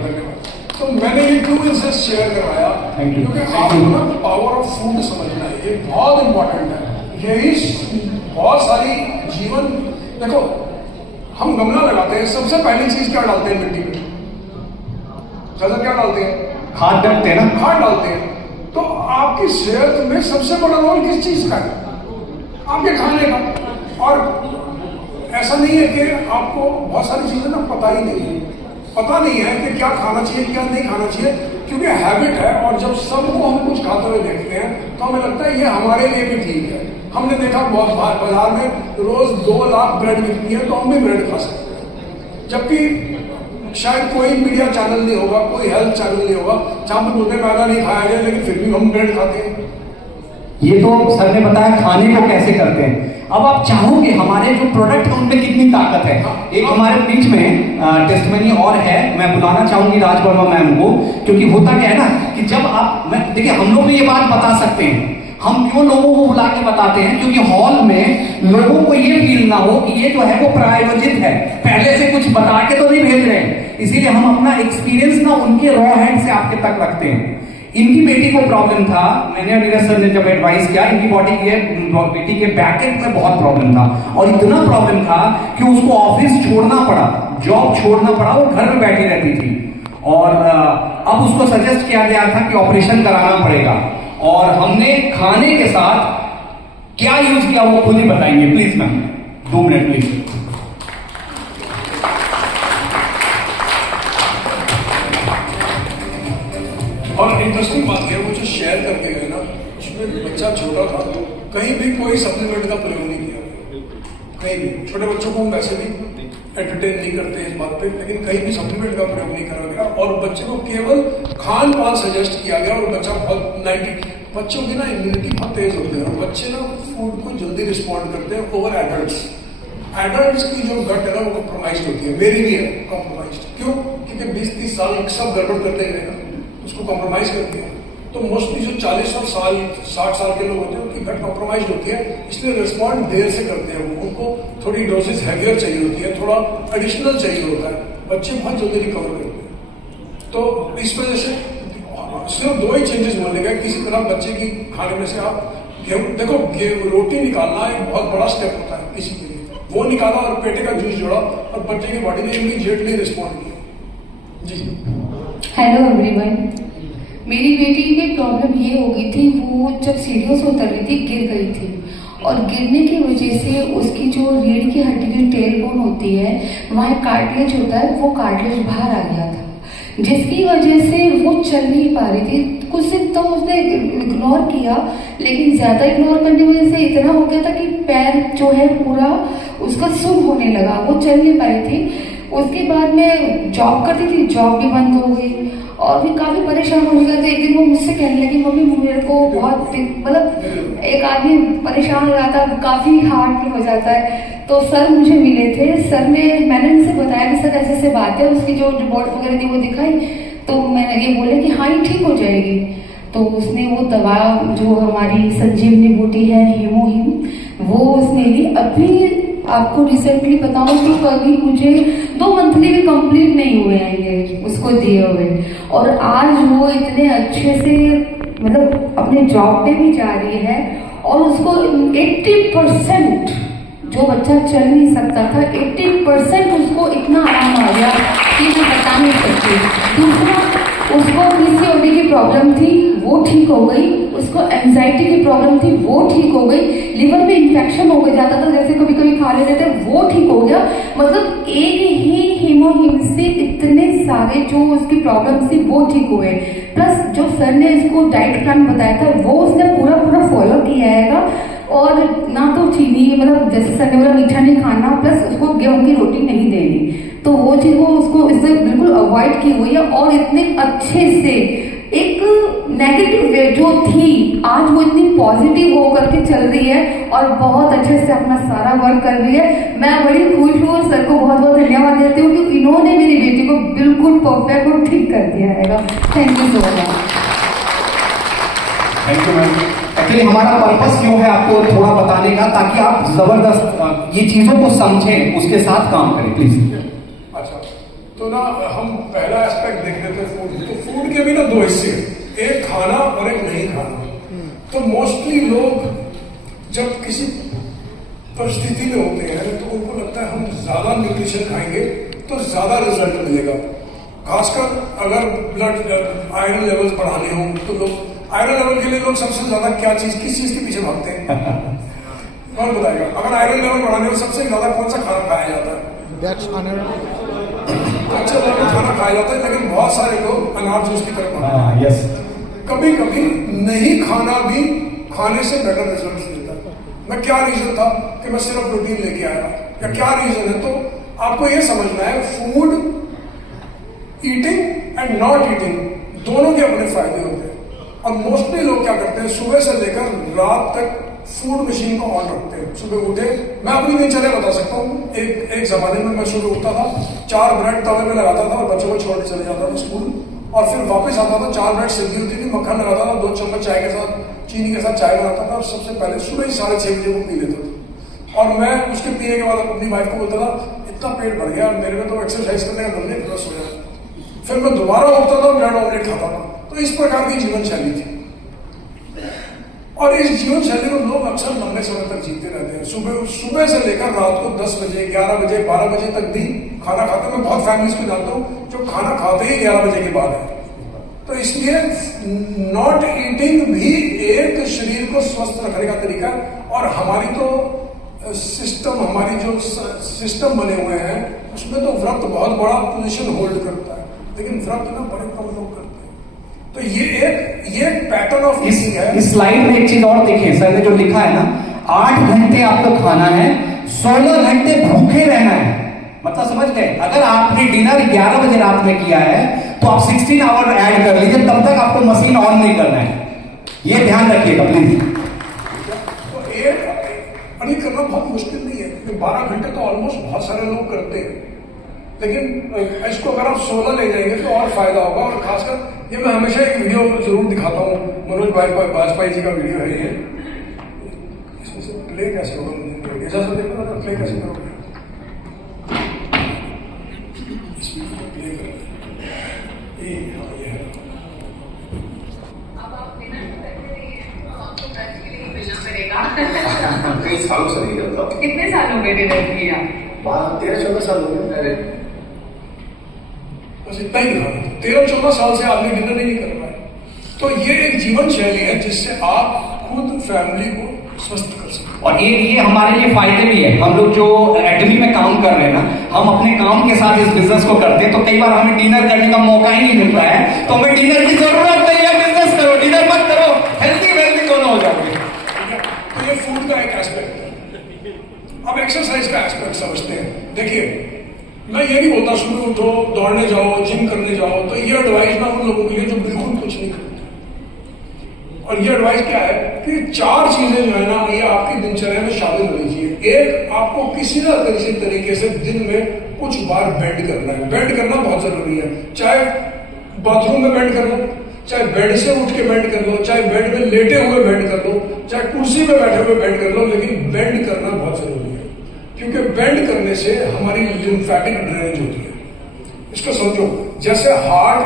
तो मैंने ये क्यों इनसे शेयर करवाया, Thank you. क्योंकि आपको ना पावर ऑफ फूड समझना है, ये बहुत इंपॉर्टेंट है। यही बहुत सारी जीवन, देखो हम गमला लगाते हैं, सबसे पहली चीज क्या डालते हैं मिट्टी में? चाचा क्या डालते हैं? खाद डालते हैं ना, खाद डालते हैं। तो आपकी सेहत में सबसे बड़ा रोल किस चीज का है? आपके खाने का। और ऐसा नहीं है कि आपको बहुत सारी चीजें ना पता ही नहीं है, पता नहीं है कि क्या खाना चाहिए क्या नहीं खाना चाहिए, क्योंकि हैबिट है। और जब सबको हम कुछ खाते हुए देखते हैं तो हमें लगता है ये हमारे लिए भी ठीक है। हमने देखा बहुत बाजार में रोज 2 लाख ब्रेड बिकती है, तो हम भी ब्रेड खा सकते हैं, जबकि शायद कोई मीडिया चैनल नहीं होगा, कोई हेल्थ चैनल नहीं होगा जहां पर बोलते मैदा नहीं खाया जाए, लेकिन फिर भी हम ब्रेड खाते हैं। ये तो सर ने बताया खाने को कैसे करते हैं। अब आप चाहोगे हमारे जो प्रोडक्ट है उनमें कितनी ताकत है। एक हमारे बीच में टेस्टमनी और है, मैं बुलाना चाहूंगी राज वर्मा मैम को, क्योंकि होता क्या है ना कि जब आप देखिए हम लोग भी ये बात बता सकते हैं, हम क्यों लोगों को बुला के बताते हैं, क्योंकि हॉल में लोगों को ये फील ना हो कि ये जो है वो प्रायोजित है, पहले से कुछ बता के तो नहीं भेज रहे हैं। इसीलिए हम अपना एक्सपीरियंस ना उनके रॉ हैंड से आपके तक रखते हैं। इनकी बेटी को प्रॉब्लम था, मैंने नीरज सर ने जब एडवाइस किया, इनकी बेटी के बैकेट में बहुत प्रॉब्लम था और इतना प्रॉब्लम था कि उसको ऑफिस छोड़ना पड़ा, जॉब छोड़ना पड़ा, वो घर में बैठी रहती थी। और अब उसको सजेस्ट किया गया था कि ऑपरेशन कराना पड़ेगा, और हमने खाने के साथ क्या यूज किया वो खुद ही बताएंगे। Please ma'am 2 minute please. और इंटरेस्टिंग बात है, वो जो शेयर करके गए ना, उसमें बच्चा छोटा था, कहीं भी कोई सप्लीमेंट का प्रयोग नहीं किया, कहीं भी। छोटे बच्चों को हम वैसे भी एंटरटेन नहीं करते इस बात पे, लेकिन कहीं भी सप्लीमेंट का प्रयोग नहीं करा गया और बच्चे को केवल खान पान सजेस्ट किया गया। और बच्चा बहुत 90 बच्चों की ना इम्यूनिटी बहुत तेज होती है और बच्चे ना फूड को जल्दी रिस्पॉन्ड करते हैं ओवर एडल्ट्स। एडल्ट्स की जो गट है ना वो कॉम्प्रोमाइज होती है, मेरी भी है कॉम्प्रोमाइज। क्यों? क्योंकि 20-30 साल सब गड़बड़ करते गए ना, उसको कॉम्प्रोमाइज कर दिया। तो मोस्टली जो 40 और 60 साल के लोग होते हैं उनकी गट कॉम्प्रोमाइज होती है, इसलिए रिस्पॉन्ड देर से करते हैं वो, उनको थोड़ी डोजेस हैवियर चाहिए होती है, थोड़ा एडिशनल चाहिए होता है। बच्चे बहुत जल्दी रिकवर करते हैं। तो इस वजह से सिर्फ 2 ही चेंजेस बोलने गए, किसी तरह बच्चे की खाने में से आप गेहूं, देखो रोटी निकालना एक बहुत बड़ा स्टेप होता है किसी के लिए, वो निकाला और पेटे का जूस जोड़ा और बच्चे की बॉडी ने इमीडिएटली रिस्पॉन्ड किया। जी हेलो एवरीवन। मेरी बेटी की प्रॉब्लम ये हो गई थी, वो जब सीढ़ियों से उतर रही थी गिर गई थी और गिरने की वजह से उसकी जो रीढ़ की हड्डी जो टेल बोन होती है वहाँ कार्टिलेज होता है, वो कार्टिलेज बाहर आ गया था, जिसकी वजह से वो चल नहीं पा रही थी। कुछ दिन तो उसने इग्नोर किया, लेकिन ज्यादा इग्नोर करने की वजह से इतना हो गया था कि पैर जो है पूरा उसका सुन्न होने लगा, वो चल नहीं पा रही थी। उसके बाद मैं जॉब करती थी, जॉब भी बंद हो गई और भी काफी परेशान हो गया। तो एक दिन वो मुझसे कहने लगी, मम्मी मेरे को बहुत मतलब एक आदमी परेशान हो जाता है, काफी हार्ड हो जाता है। तो सर मुझे मिले थे, सर ने मैंने उनसे बताया कि सर ऐसे ऐसे बात है, उसकी जो रिपोर्ट वगैरह थी वो दिखाई, तो मैंने ये बोले कि हाँ ये ठीक हो जाएगी। तो उसने वो दवा जो हमारी संजीवनी बूटी है हीमोहिम, वो उसने ली। अभी आपको रिसेंटली बताऊं तो कभी मुझे 2 मंथली भी कंप्लीट नहीं हुए हैं ये उसको दिए हुए, और आज वो इतने अच्छे से मतलब अपने जॉब पे भी जा रही है और उसको 80% जो बच्चा चल नहीं सकता था 80% उसको इतना आराम आ गया कि मैं बता नहीं सकती। दूसरा, उसको पीसीओडी की प्रॉब्लम थी वो ठीक हो गई, उसको एंजाइटी की प्रॉब्लम थी वो ठीक हो गई, लिवर में इन्फेक्शन हो जाता था जैसे कभी कभी खा लेते थे वो ठीक हो गया। मतलब एक ही हीमोहिम से इतने सारे जो उसकी प्रॉब्लम थी वो ठीक हुए। प्लस जो सर ने इसको डाइट प्लान बताया था वो उसने पूरा पूरा फॉलो किया है, और ना तो चीनी मतलब जैसे सर ने बोला मीठा नहीं खाना, प्लस उसको गेहूं की रोटी नहीं देनी, तो वो चीज वो उसको इससे बिल्कुल अवॉइड की हुई है। और इतने अच्छे से एक नेगेटिव वे जो थी आज वो इतनी पॉजिटिव होकर के चल रही है और बहुत अच्छे से अपना सारा वर्क कर रही है। मैं बड़ी खुश हूँ, सर को बहुत बहुत धन्यवाद देती हूँ कि इन्होंने मेरी बेटी को बिल्कुल परफेक्ट और ठीक कर दिया है। Thank you so much. Thank you ma'am. Actually हमारा पर्पस क्यों है आपको थोड़ा बताने का, ताकि आप जबरदस्त ये चीजों को समझें, उसके साथ काम करें प्लीज। अच्छा, तो ना हम पहला एस्पेक्ट देख लेते हैं फूड। तो फूड के भी ना 2 हिस्से, एक खाना और एक नहीं खाना। तो मोस्टली लोग जब किसी परिस्थिति में होते हैं तो उनको लगता है हम ज्यादा न्यूट्रिशन खाएंगे तो ज्यादा रिजल्ट मिलेगा। खासकर अगर ब्लड आयरन लेवल्स बढ़ाने हो तो लोग आयरन लेवल के लिए लोग सबसे ज्यादा किस चीज के पीछे भागते हैं? कौन बताएगा? अगर आयरन लेवल बढ़ाने हो सबसे ज्यादा कौन सा खाना खाया जाता है? अच्छा खाना खाया जाता है, लेकिन बहुत सारे लोग अनार जूस की तरफ भागते हैं। यस, कभी कभी नहीं खाना भी खाने से बेटर रिजल्ट देता है। मैं क्या रीजन था कि मैं सिर्फ प्रोटीन लेके आया, या क्या रीजन है? तो आपको ये समझना है food eating and not eating दोनों के अपने फायदे होते हैं। और मोस्टली लोग क्या करते हैं, सुबह से लेकर रात तक फूड मशीन को ऑन रखते हैं। सुबह उठे, मैं अपनी दिनचर्या बता सकता हूँ। एक जमाने में मैं सुबह उठता था, 4 ब्रेड तवे में लगाता था और बच्चों को छोड़ के चले जाता था स्कूल, और फिर वापस आता था, 4 ब्रेड सिद्धि होती थी, मक्खन लगाता था, 2 चम्मच चाय के साथ चीनी के साथ चाय बनाता था, और सबसे पहले सुबह ही 6:30 बजे वो पी लेता था। और मैं उसके पीने के बाद अपनी वाइफ को बोलता था इतना पेट भर गया मेरे में तो एक्सरसाइज करने का मन नहीं, प्लस हो जाए। फिर मैं दोबारा उठता था, ब्रेड ऑमलेट खाता था। तो इस प्रकार की जीवन शैली थी, और इस जीवन शैली में लोग अक्सर लंबे समय तक जीते रहते हैं। सुबह से लेकर रात को 10 बजे, 11 बजे, 12 बजे तक भी खाना खाते हैं। मैं बहुत फैमिलीज को जानता हूँ जो खाना खाते ही 11 बजे के बाद है। तो इसलिए नॉट ईटिंग भी एक शरीर को स्वस्थ रखने का तरीका है। और हमारी तो हमारी जो सिस्टम बने हुए हैं उसमें तो व्रत बहुत बड़ा पोजीशन होल्ड करता है, लेकिन व्रत ना बड़े कम लोग करते हैं। तो ये पैटर्न ऑफ ईटिंग है। इस स्लाइड में एक चीज और देखिए, सर ने जो लिखा है ना, 8 घंटे आपको खाना है, 16 घंटे भूखे रहना है। मतलब समझ गए, अगर आपने डिनर 11 बजे रात में किया है तो आप 16 आवर ऐड कर लीजिए, तब तक आपको मशीन ऑन नहीं करना है। ये ध्यान रखिएगा प्लीज। तो एक करना बहुत मुश्किल नहीं है, 12 घंटे तो ऑलमोस्ट बहुत सारे लोग करते हैं, लेकिन इसको अगर आप 16 ले जाएंगे तो और फायदा होगा। और खासकर ये मैं हमेशा एक वीडियो जरूर दिखाता हूँ, मनोज बाजपेयी जी का वीडियो है ये। इसमें से प्ले कैसे होगा, ऐसा तो देखो ना, प्ले कैसे करोगे? इस वीडियो को प्ले करें, ये है। कई सालों से नहीं करता। कितने साल हो गए डिनर किया? 13-14 साल हो गए। बस इतना ही दिखा, 13-14 साल से आदमी डिनर नहीं कर रहा है। तो ये एक जीवन शैली है जिससे आप खुद फैमिली को स्वस्थ कर सकते हैं। और ये हमारे लिए फायदे भी है। हम लोग जो एकेडमी में काम कर रहे हैं ना, हम अपने काम के साथ इस बिजनेस को करते हैं, तो कई बार हमें डिनर करने का मौका ही नहीं मिल रहा है, तो हमें डिनर की जरूरत नहीं है। बिजनेस करो, डिनर मत करो, हेल्थी वेल्थी दोनों हो जाओगे। तो ये फूड का एक एस्पेक्ट है। अब एक्सरसाइज का एस्पेक्ट समझते हैं। देखिए, मैं ये नहीं बोलता सुबह उठो, दौड़ने जाओ, जिम करने जाओ, तो ये एडवाइस ना उन लोगों के लिए जो बिल्कुल कुछ नहीं करते। और ये एडवाइस क्या है कि 4 चीजें जो है ना, ये आपकी दिनचर्या में शामिल होनी चाहिए। एक, आपको किसी ना किसी तरीके से दिन में कुछ बार बेंड करना है। बेंड करना बहुत जरूरी है, चाहे बाथरूम में बेंड कर लो, चाहे बेड से उठ के बेंड कर लो, चाहे बेड में लेटे हुए बेंड कर लो, चाहे कुर्सी पे बैठे हुए बेंड कर लो, लेकिन बेंड करना बहुत जरूरी है। क्योंकि बेंड करने से हमारी लिम्फेटिक ड्रेनेज होती है। इसको समझो, जैसे हार्ट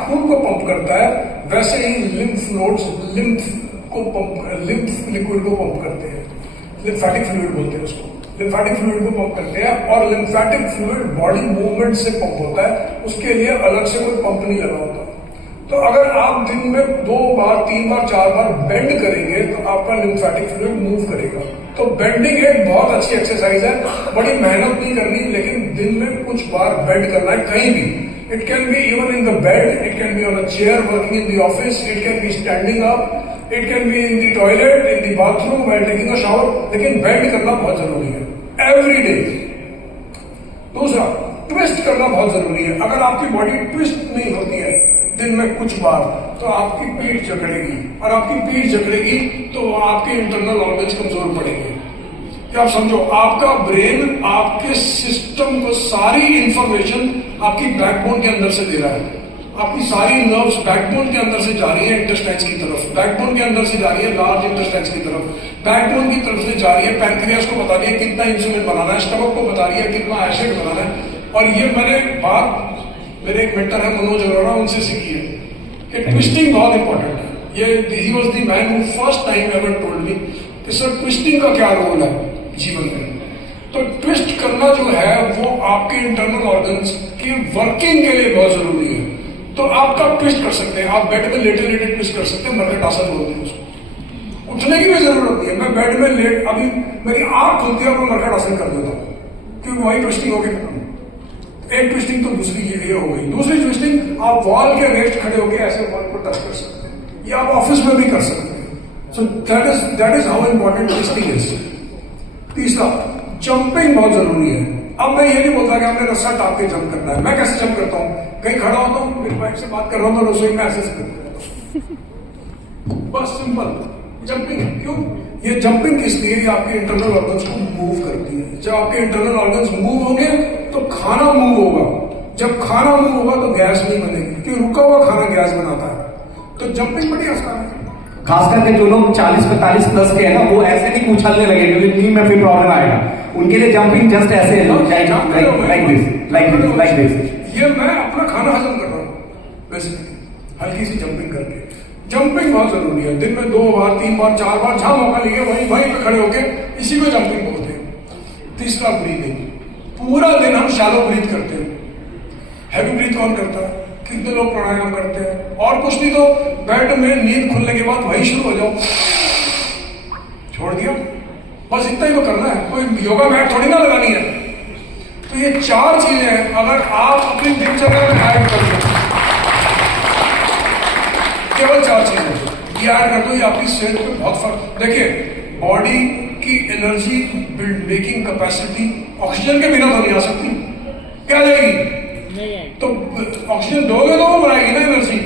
खून को पंप करता है, वैसे ही लिम्फ नोड्स लिम्फ लिक्विड को पंप करते हैं। लिम्फेटिक फ्लूइड बोलते हैं उसको। लिम्फेटिक फ्लूइड को पंप करते हैं, और लिम्फेटिक फ्लूइड बॉडी मूवमेंट से पंप होता है, उसके लिए अलग से कोई पंप नहीं लगा होता। तो अगर आप दिन में 2 बार, 3 बार, 4 बार बेंड करेंगे तो आपका लिम्फेटिक फ्लूइड मूव करेगा। तो बेंडिंग एक बहुत अच्छी एक्सरसाइज है, बड़ी मेहनत नहीं करनी, लेकिन दिन में कुछ बार बेंड करना है कहीं भी। It can be even in the bed, it can be on a chair working in the office, it can be standing up, it can be in the toilet, in the bathroom, while taking a shower, लेकिन बेंड करना बहुत जरूरी है एवरी डे। दूसरा, ट्विस्ट करना बहुत जरूरी है। अगर आपकी बॉडी ट्विस्ट नहीं होती है दिन में कुछ बार, तो आपकी पीठ जकड़ेगी, और आपकी पीठ जकड़ेगी तो आपके इंटरनल ऑर्गन्स कमजोर पड़ेंगे। क्या आप समझो, आपका ब्रेन आपके सिस्टम को सारी इंफॉर्मेशन आपकी बैकबोन के अंदर से दे रहा है। आपकी सारी नर्व्स बैकबोन के अंदर से जा रही है इंटेस्टाइन्स की तरफ, बैकबोन के अंदर से जा रही है लार्ज इंटेस्टाइन्स की तरफ, बैकबोन की तरफ से जा रही है पैंक्रियास को बता रही है कितना इंसुलिन बनाना है, स्टमक को बता रही है कितना एसिड बनाना है। और ये मैंने बात मेरे एक मेंटर है मनोज अरोड़ा, उनसे सीखी है कि ट्विस्टिंग बहुत इंपॉर्टेंट है। ये he was the man who first time ever told me कि सर ट्विस्टिंग का क्या रोल है जीवन में। तो ट्विस्ट करना जो है वो आपके इंटरनल ऑर्गन्स की वर्किंग के लिए बहुत जरूरी है। तो आप कब ट्विस्ट कर सकते हैं? आप बेड में लेटे लेटे ट्विस्ट कर सकते हैं, मरकट आसन बोलते हैं उसको। उठने की भी जरूरत नहीं है। मैं बेड में लेट, अभी मेरी आंख खुलती है, मैं मरकट आसन कर देता हूँ, क्योंकि वही ट्विस्टिंग हो गई। एक ट्विस्टिंग तो दूसरी ये हो गई। दूसरी ट्विस्टिंग, आप वॉल के अगेंस्ट खड़े होकर ऐसे वॉल को टच कर सकते हैं, या आप ऑफिस में भी कर सकते हैं। So that is how important twisting is. तीसरा, जंपिंग बहुत जरूरी है। अब मैं ये नहीं बोलता कि हमने रस्सा टाप के जंप करना है। मैं कैसे जंप करता हूँ? कहीं खड़ा होता हूँ, मेरी वाइफ से बात कर रहा हूँ तो रसोई में ऐसे करता हूँ, बस सिंपल जंपिंग है। क्यों? ये जंपिंग किस लिए? आपके इंटरनल ऑर्गन्स को मूव करती है। जब आपके इंटरनल ऑर्गन्स मूव होंगे तो खाना मूव होगा। जब खाना मूव होगा तो गैस नहीं बनेगी, क्योंकि रुका हुआ खाना गैस बनाता है। तो जंपिंग बड़ी आसान है। खास करके जो लोग 40-45 प्लस के हैं ना, वो ऐसे नहीं उछलने लगे क्योंकि नी में फिर प्रॉब्लम आएगा। उनके लिए जंपिंग जस्ट ऐसे लाइक दिस। ये मैं अपना खाना हजम कर रहा हूँ बेसिकली, हल्की सी जंपिंग करके। जंपिंग बहुत जरूरी है। दिन में 2 बार, 3 बार, 4 बार, जहां मौका लिए वहीं पे खड़े होके इसी को जंपिंग बोलते हैं। तीसरा, ब्रीदिंग। पूरा दिन हम शैलो ब्रीथ करते हैं। हैवी ब्रीथ कौन करता है? कितने लोग प्राणायाम करते हैं? और कुछ नहीं तो बेड में नींद खुलने के बाद वही शुरू हो जाओ, छोड़ दिया, बस इतना ही तो करना है। कोई योगा मैट थोड़ी ना लगानी है। तो ये 4 चीजें हैं, अगर आप अपनी दिनचर्या में ऐड कर दो, केवल 4 चीजें ये ऐड कर दो, ये आपकी सेहत पे बहुत फर्क। देखिए, बॉडी की एनर्जी मेकिंग कैपेसिटी ऑक्सीजन के बिना तो नहीं आ सकती, क्या जाएगी? तो ऑक्सीजन दोगे तो वो बनाएगी ना एनर्जी।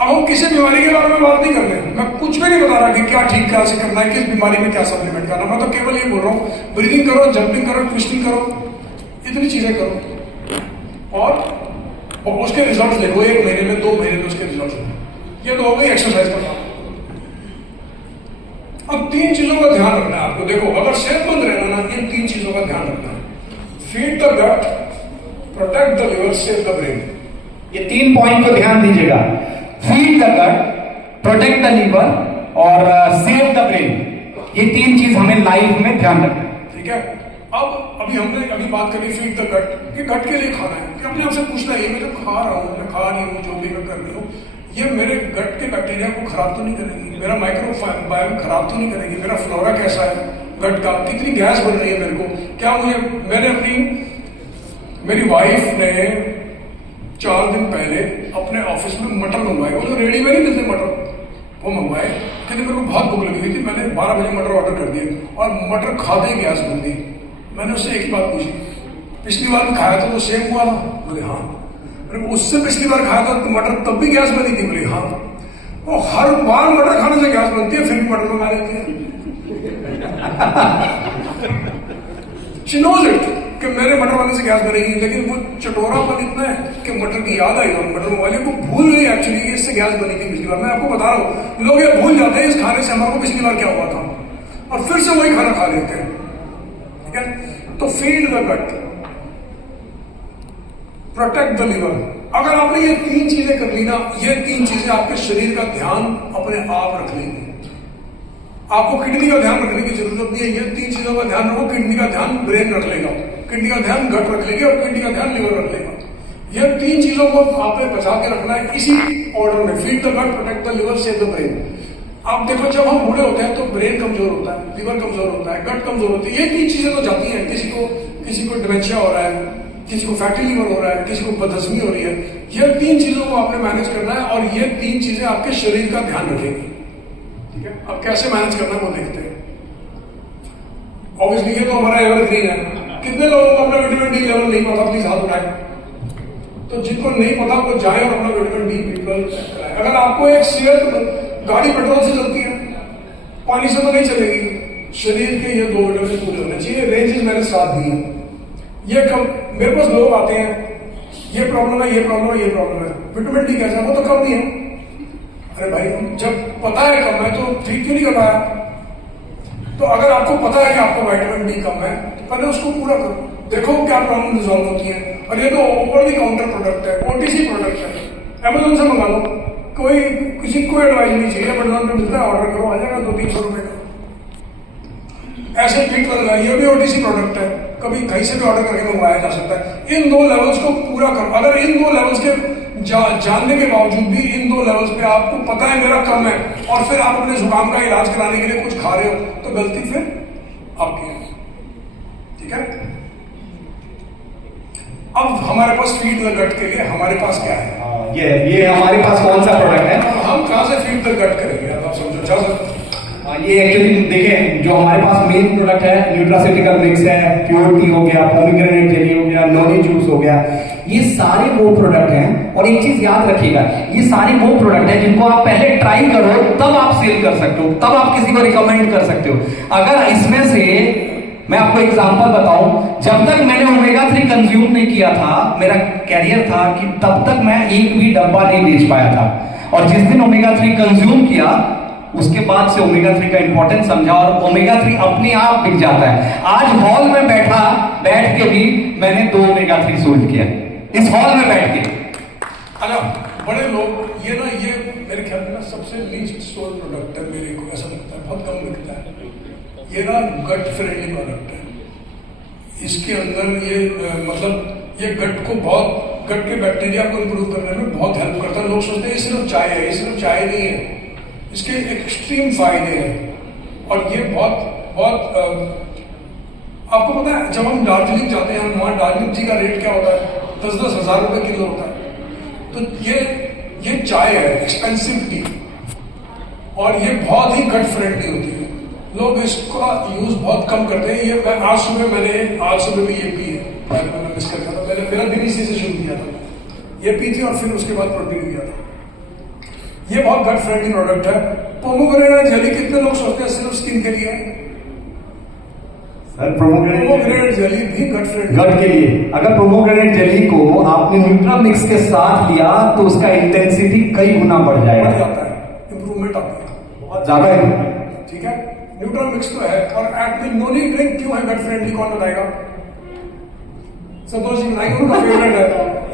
अब हम किसी बीमारी के बारे में बात नहीं कर रहे, मैं कुछ भी नहीं बता रहा कि क्या ठीक कैसे करना है, किस बीमारी में क्या सप्लीमेंट करना। मैं तो केवल ये बोल रहा हूँ, ब्रीदिंग करो, जंपिंग करो, ट्विस्टिंग करो, इतनी चीजें करो, और उसके रिजल्ट देखो। 1 महीने में, 2 महीने में उसके रिजल्ट। ये तो हो गई एक्सरसाइज का काम। अब 3 चीजों का ध्यान रखना है आपको। देखो, अगर सेहतमंद रहना ना, इन 3 चीजों का ध्यान रखना है। Feed the gut, protect the liver, save the brain. ये 3 पॉइंट को ध्यान दीजिएगा। Feed the gut, protect the liver और सेव द ब्रेन। ये 3 चीज हमें लाइफ में ध्यान रखना है। ठीक है। अब हमने बात करी फीड द गट, कि गट के लिए खाना है। कि अपने आप से पूछना है, ये मैं जो खा रहा हूँ, मैं खा रही हूँ, जो भी मैं कर रही हूँ, ये मेरे गट के बैक्टीरिया को खराब तो नहीं करेगी? मेरा माइक्रोबायोम खराब तो नहीं करेगी? मेरा फ्लोरा कैसा है गट का? कितनी गैस बन रही है मेरे को? क्या मेरी वाइफ ने 4 दिन पहले अपने ऑफिस में मटर मंगवाए। वो जो रेडी में नहीं मिलते मटर, वो मंगवाए। क्योंकि मेरे को बहुत भूख लगी थी। मैंने 12 बजे मटर ऑर्डर कर दिए और मटर खाते ही गैस बन गई। मैंने उससे एक ही बात पूछी, पिछली बार भी खाया था तो सेम हुआ था? बोले हाँ। अरे उससे पिछली बार खाया था तो मटर तब भी गैस बनी थी? बोले हाँ। और हर बार मटर खाने से गैस बनती है, फिर भी मटर मंगा लेती है। She knows it कि मेरे मटर वाले से गैस बनेगी, लेकिन वो चटोरापन इतना है कि मटर की याद आई और मटर वाले को भूल गई एक्चुअली कि इससे गैस बनी थी पिछली बार। मैं आपको बता रहा हूँ, लोग ये भूल जाते हैं इस खाने से हमारे को पिछली बार क्या हुआ था, और फिर से वही खाना खा लेते हैं। ठीक है, तो feed the gut, protect the liver. अगर आपने ये 3 चीजें कर ली ना, ये 3 चीजें आपके शरीर का ध्यान अपने आप रख लेंगे। आपको किडनी का ध्यान रखने की जरूरत नहीं है, ये 3 चीजों का ध्यान रखो। किडनी का ध्यान ब्रेन रख लेगा, किडनी का ध्यान गट रख लेगी, और किडनी का ध्यान लिवर रख लेगा। ये 3 चीजों को आपने बचा के रखना है इसी ऑर्डर में। Feed the gut, protect the liver, save the brain. आप देखो जब हम बूढ़े होते हैं तो ब्रेन कमजोर होता है, लिवर कमजोर होता है, गट कमजोर होती है। ये 3 चीजें तो जाती हैं। किसी को डिमेंशिया हो रहा है, किसी को फैटी लिवर हो रहा है, किसी को बदहजमी हो रही है। ये 3 चीजों को आपने मैनेज करना है, और ये 3 चीजें आपके शरीर का ध्यान रखेंगी। ठीक है, अब कैसे मैनेज करना है वो देखते हैं। ऑब्वियसली ये तो हमारा एवरग्रीन है। कितने लोगों को अपना विटामिन डी लेवल नहीं पता? प्लीज हाथ उठाएं। तो जिनको नहीं पता वो जाए और अपना विटामिन डी लेवल चेक कराए। अगर आपको एक सेहत गाड़ी पेट्रोल से चलती है, पानी से तो नहीं चलेगी। शरीर के ये 2 विटामिन पूरे होने चाहिए। रेंजेस मैंने 7 दी है। ये कम, मेरे पास लोग आते हैं, ये प्रॉब्लम है, ये प्रॉब्लम है, ये प्रॉब्लम है, विटामिन डी कैसा है? वो तो कम नहीं है। अरे भाई, जब पता है कम है तो ठीक क्यों नहीं करवाया? तो अगर आपको पता है कि आपको विटामिन डी कम है तो पहले उसको पूरा करो, देखो क्या प्रॉब्लम रिजॉल्व होती है। और ये तो ओवर द काउंटर प्रोडक्ट है, ओटीसी प्रोडक्ट है, अमेजोन से मंगा लो। कोई किसी को एडवाइस नहीं चाहिए, अमेजोन पे मिलता है, ऑर्डर करो, आ जाएगा 200-300 रुपए का। ऐसे क्लिक करना, ये भी ओटीसी प्रोडक्ट है, कभी कहीं से भी ऑर्डर करके मंगवाया जा सकता है। इन 2 लेवल्स को पूरा करो। अगर इन 2 लेवल्स के जानने के बावजूद भी इन 2 लेवल्स पे आपको पता है मेरा कम है, और फिर आप अपने जुकाम का इलाज कराने के लिए कुछ खा रहे हो, तो गलती फिर आपकी है। ठीक है, अब हमारे पास फीड द गट के लिए हमारे पास क्या है? ये हमारे पास कौन सा प्रोडक्ट है? हम कहां से फीड द गट करेंगे? आप समझो। जा सकते ये एक्चुअली देखिए, जो हमारे पास मेन प्रोडक्ट है, न्यूट्रास्यूटिकल मिक्स है, प्योर टी हो गया, पोमीग्रेनेट जेली हो गया, नॉनी जूस हो गया, ये सारे वो प्रोडक्ट हैं। और एक चीज याद रखिएगा, ये सारे वो प्रोडक्ट हैं जिनको आप पहले ट्राई करो, तब आप सेल कर सकते हो, तब आप किसी को रिकमेंड कर सकते हो। अगर इसमें से मैं आपको एग्जांपल बताऊं, जब तक मैंने ओमेगा 3 कंज्यूम नहीं किया था, मेरा कैरियर था कि तब तक मैं एक भी डब्बा नहीं बेच पाया था। और जिस दिन ओमेगा 3 कंज्यूम किया, उसके बाद से ओमेगा 3 का इंपॉर्टेंस समझा, और ओमेगा 3 अपने आप बिक जाता है। आज हॉल में बैठ के भी मैंने 2 ओमेगा 3 सोल्ड किया, इस हॉल में बैठ के। अच्छा, बड़े लोग ये मेरे ख्याल में ना सबसे लीस्ट सोल्ड प्रोडक्ट है, मेरे को ऐसा लगता है, बहुत कम बिकता है। ये ना गट फ्रेंडली प्रोडक्ट है। इसके अंदर ये मतलब ये गट के बैक्टीरिया को इंप्रूव करने में बहुत हेल्प करता है। लोग सोचते हैं ये सिर्फ चाय है, ये सिर्फ चाय नहीं है, इसके एक्सट्रीम फायदे हैं। और ये बहुत आपको पता है, जब हम दार्जिलिंग जाते हैं, वहां दार्जिलिंग टी का रेट क्या होता है? 10-10 हजार रुपए किलो होता है। तो ये चाय है, एक्सपेंसिव टी, और ये बहुत ही गट फ्रेंडली होती है। लोग इसका यूज बहुत कम करते हैं। ये मैं आज सुबह भी ये पी है, मैंने मिस कर दिया था। मैंने मेरा दिन इसी से शुरू किया था, ये पी थी और फिर उसके बाद प्रोटीन लिया था। ये बहुत गट फ्रेंडली प्रोडक्ट है। पोमोग्रेनेट जेली कितने लोग सोचते हैं सिर्फ स्किन के लिए? सर, पोमोग्रेनेट जेली भी गट फ्रेंडली, गट के लिए। अगर पोमोग्रेनेट जेली को आपने न्यूट्रा मिक्स के साथ लिया तो उसका इंटेंसिटी कई गुना बढ़ बढ़ जाएगा, जाता है, इंप्रूवमेंट आता है, बहुत ज्यादा है। ठीक है, न्यूट्रल मिक्स तो है। और एट द नोनी ड्रिंक क्यों है गट फ्रेंडली, कौन बताएगा? संतोष जी बताएंगे, उनका फेवरेट है।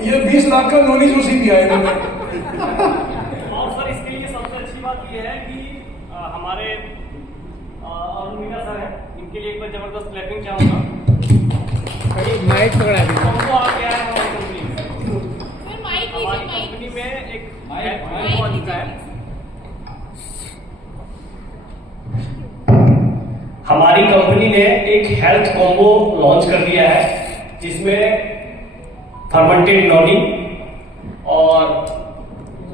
ये 20 लाख का नोनी जूस ही पिया है इन्होंने। और सर, इसके लिए सबसे अच्छी बात ये है कि हमारे अरुण मीना सर है, इनके लिए एक बार जबरदस्त क्लैपिंग चाहूंगा। माइक पकड़ा दीजिए। कॉम्बो आ गया है हमारी कंपनी में। हमारी कंपनी में एक कॉम्बो आ चुका है। हमारी कंपनी ने एक हेल्थ कॉम्बो लॉन्च कर दिया है, जिसमें फर्मेंटेड नॉनी और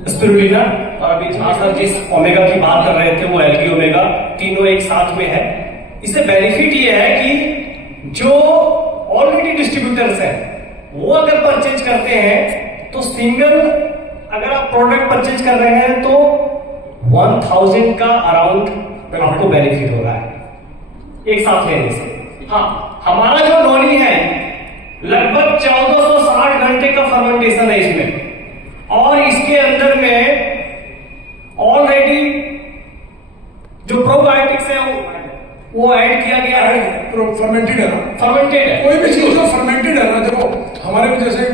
स्पिरुलिना, और अभी सर जिस ओमेगा की बात कर रहे थे वो एल्गी ओमेगा, तीनों एक साथ में है। इससे बेनिफिट ये है कि जो ऑलरेडी डिस्ट्रीब्यूटर्स हैं, वो अगर परचेज करते हैं तो सिंगल अगर आप प्रोडक्ट परचेज कर रहे हैं तो 1000 का अराउंड आपको बेनिफिट हो रहा है एक साथ लेने से। हाँ, हमारा जो नॉनी है लगभग 1460 घंटे का फर्मेंटेशन है इसमें, और इसके अंदर में ऑलरेडी जो प्रोबायोटिक्स है वो ऐड किया गया है। फर्मेंटेड है ना, फर्मेंटेड है। कोई भी चीज जो फर्मेंटेड है ना, देखो हमारे में जैसे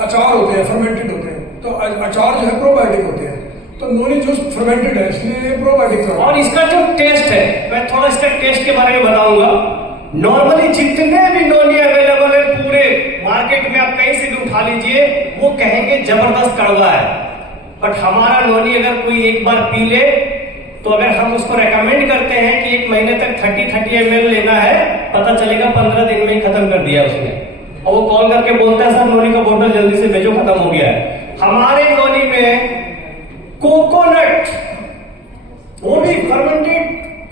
अचार होते हैं फर्मेंटेड होते हैं, तो अचार जो है प्रोबायोटिक होते हैं, तो नॉनी जूस फर्मेंटेड है इसलिए प्रोबायोटिक। और इसका जो टेस्ट है, मैं थोड़ा इसका टेस्ट के बारे में बताऊंगा। नॉर्मली जितने भी नॉनी अवेलेबल है पूरे मार्केट में, आप कहीं से भी उठा लीजिए, वो कहेंगे जबरदस्त कड़वा है, बट हमारा नॉनी अगर कोई एक बार पी ले तो अगर हम उसको रेकमेंड करते हैं कि 1 महीने तक 30 ml लेना है, पता चलेगा 15 दिन में ही खत्म कर दिया उसने, और वो कॉल करके बोलता है सर नॉनी का बोतल जल्दी से भेजो, खत्म हो गया है। हमारे नॉनी में कोकोनट, वो भी फर्मेंटेड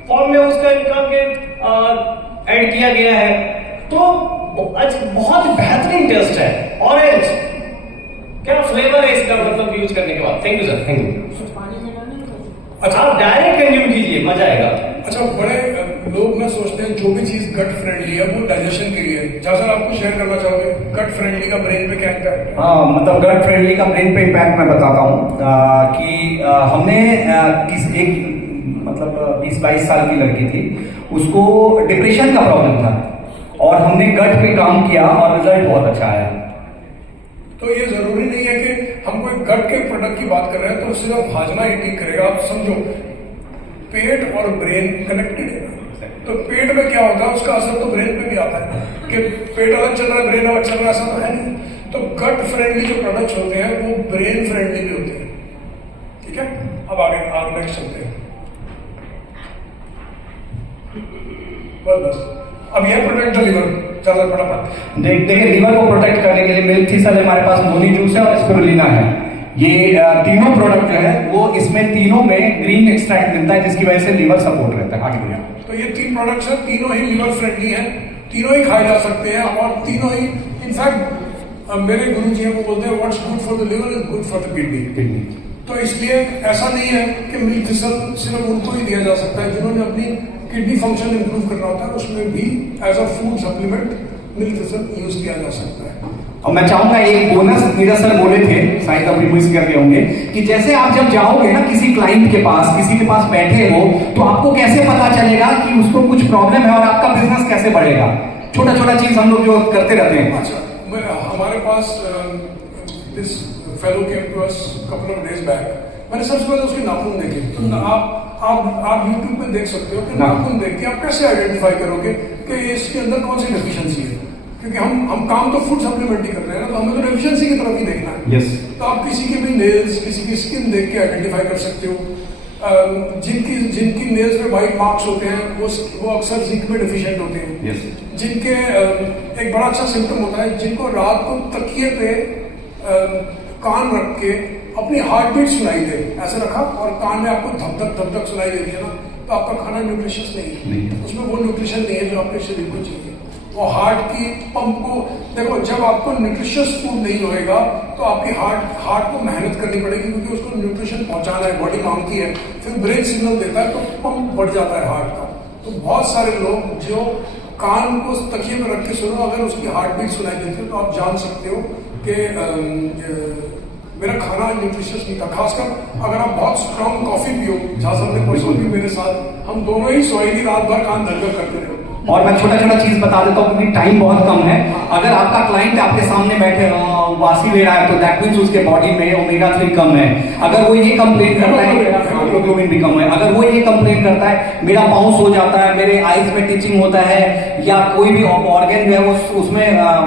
फॉर्म में उसका निकाल के ऐड किया गया है, तो बहुत बेहतरीन टेस्ट है। ऑरेंज क्या फ्लेवर है इसका, मतलब यूज करने के बाद। Thank you sir, thank you. अच्छा, आप डायरेक्ट कंज्यूम कीजिए, मजा आएगा। अच्छा, बड़े लोग ना सोचते हैं जो भी चीज गट फ्रेंडली है वो डाइजेशन के लिए है। जहाँ सर आपको शेयर करना चाहोगे गट फ्रेंडली का ब्रेन पे क्या इम्पैक्ट है? हाँ, मतलब गट फ्रेंडली का ब्रेन पे इम्पैक्ट मैं बताता हूँ कि हमने मतलब 20-22 साल की लड़की थी, उसको डिप्रेशन का प्रॉब्लम था, और हमने गट पे काम किया और रिजल्ट बहुत अच्छा आया। तो ये जरूरी नहीं है कि हम कोई गट के प्रोडक्ट की बात कर रहे हैं तो सिर्फ हाजमा ही ठीक करेगा। आप समझो पेट और ब्रेन कनेक्टेड है, तो पेट में क्या होता है उसका असर तो ब्रेन पे भी आता है कि पेट अलग चल रहा है ब्रेन अलग चल रहा है, ऐसा तो है नहीं। तो गट फ्रेंडली जो प्रोडक्ट्स होते हैं वो ब्रेन फ्रेंडली भी होते हैं। ठीक है, अब आगे नेक्स्ट चलते हैं। बस अब यह प्रोटेक्ट द लिवर ज्यादा फटाफट देखिए, लिवर को प्रोटेक्ट करने के लिए मिल्क थिसल हमारे पास नॉनी जूस है और स्पिरुलिना है। ये तीनों प्रोडक्ट जो है वो इसमें तीनों में ग्रीन एक्सट्रैक्ट मिलता है, जिसकी वजह से लिवर सपोर्ट रहता है। आगे बढ़िया। तो ये 3 प्रोडक्ट्स हैं, तीनों ही लिवर फ्रेंडली हैं, तीनों ही खाए जा सकते हैं, और तीनों ही इनफैक्ट मेरे गुरु जी हैं वो बोलते हैं what's good for the liver is good for the kidney. तो इसलिए ऐसा नहीं है कि मिल्क थिसल सिर्फ उनको ही दिया जा सकता है जिन्होंने अपनी किडनी फंक्शन इंप्रूव करना होता है, उसमें भी as a food supplement milk thistle use किया जा सकता है। और मैं चाहूंगा एक बोनस नीरज सर बोले थे, शायद आप रिक्वेस्ट करके होंगे, कि जैसे आप जब जाओगे ना किसी क्लाइंट के पास, किसी के पास बैठे हो, तो आपको कैसे पता चलेगा कि उसको कुछ प्रॉब्लम है और आपका बिजनेस कैसे बढ़ेगा। छोटा छोटा चीज हम लोग जो करते रहते हैं। अच्छा, हमारे पास this fellow came to us couple of days back, मैंने सबसे पहले उसके नाखून देखे। तो आप यूट्यूब पे देख सकते हो कि नाखून देख के आप कैसे आइडेंटिफाई करोगे कि इसके अंदर कौन सी डेफिशिएंसी है, क्योंकि हम काम तो फूड सप्लीमेंट ही कर रहे हैं ना, तो हमें तो डेफिशिएंसी की तरफ ही देखना है। यस। तो आप किसी के भी नेल्स, किसी की स्किन देख के आइडेंटिफाई कर सकते हो। जिनकी नेल्स पे व्हाइट मार्क्स होते हैं वो अक्सर जिंक में डेफिशिएंट होते हैं। यस। जिनके एक बड़ा अच्छा सिम्टम होता है, जिनको रात को तकिए पे कान रख के अपनी हार्ट बीट सुनाई दे, ऐसे रखा और कान में आपको धक धक सुनाई दे रही है ना, तो आपका खाना न्यूट्रिशियस नहीं है, उसमें वो न्यूट्रिशन नहीं है जो आपके शरीर को चाहिए। वो हार्ट की पंप को देखो, जब आपको न्यूट्रिशियस फूड नहीं होएगा तो आपकी हार्ट को मेहनत करनी पड़ेगी, क्योंकि उसको न्यूट्रिशन पहुंचाना है, बॉडी मांगती है, फिर ब्रेन सिग्नल देता है तो पंप बढ़ जाता है हार्ट का। तो बहुत सारे लोग जो कान को तकिए में रख के सुनो, अगर उसकी हार्ट बीट सुनाई देती है तो आप जान सकते हो कि मेरा खाना न्यूट्रिशियस नहीं था। खासकर अगर आप बहुत स्ट्रॉन्ग कॉफी पियो, जहां सबने परसों भी मेरे साथ, हम दोनों ही सोए नहीं, रात भर कान धड़कन करते रहे। और मैं छोटा छोटा चीज बता देता हूँ क्योंकि टाइम बहुत कम है। अगर आपका क्लाइंट आपके सामने बैठे वासी ले रहा है तो दैट मींस उसके बॉडी में ओमेगा 3 कम है। अगर वो ये कंप्लेन करता है, हीमोग्लोबिन भी कम है, अगर वो ये कंप्लेन करता है मेरा पाउंस हो जाता है, मेरे आईज में टिचिंग होता है, या कोई भी ऑर्गन जो है वो उसमें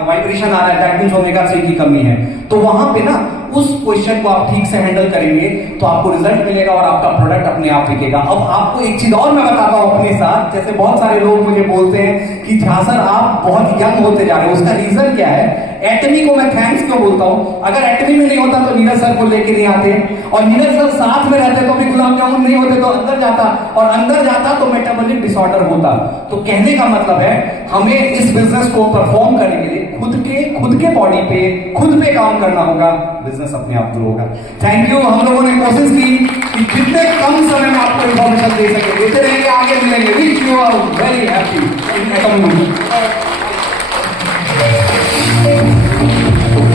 वाइब्रेशन आ रहा है, दैट मींस ओमेगा 3 की कमी है। तो वहां पे ना उस क्वेश्चन को आप ठीक से हैंडल करेंगे तो आपको रिजल्ट मिलेगा और आपका प्रोडक्ट अपने आप बिकेगा। अब आपको एक चीज और मैं बताता हूं अपने साथ, जैसे बहुत सारे लोग मुझे बोलते हैं कि झा सर आप बहुत यंग होते जा रहे हो, उसका रीजन क्या है? एटमी को मैं थैंक्स क्यों बोलता हूं? अगर एटमी में नहीं होता तो नीरज सर को लेके नहीं आते, और नीरज सर साथ में रहते तो भी गुलाब जामुन नहीं होते तो अंदर जाता, और अंदर जाता तो मेटाबॉलिक डिसऑर्डर होता। तो कहने का मतलब है हमें इस बिजनेस को परफॉर्म करने के लिए खुद के बॉडी पे खुद पे काम करना होगा, बिजनेस अपने आप ग्रो होगा। Thank you. हम लोगों ने कोशिश की कि जितने कम समय में आपको इंफॉर्मेशन दे सके, देते रहेंगे, आगे मिलेंगे। Wish you are very happy in atom.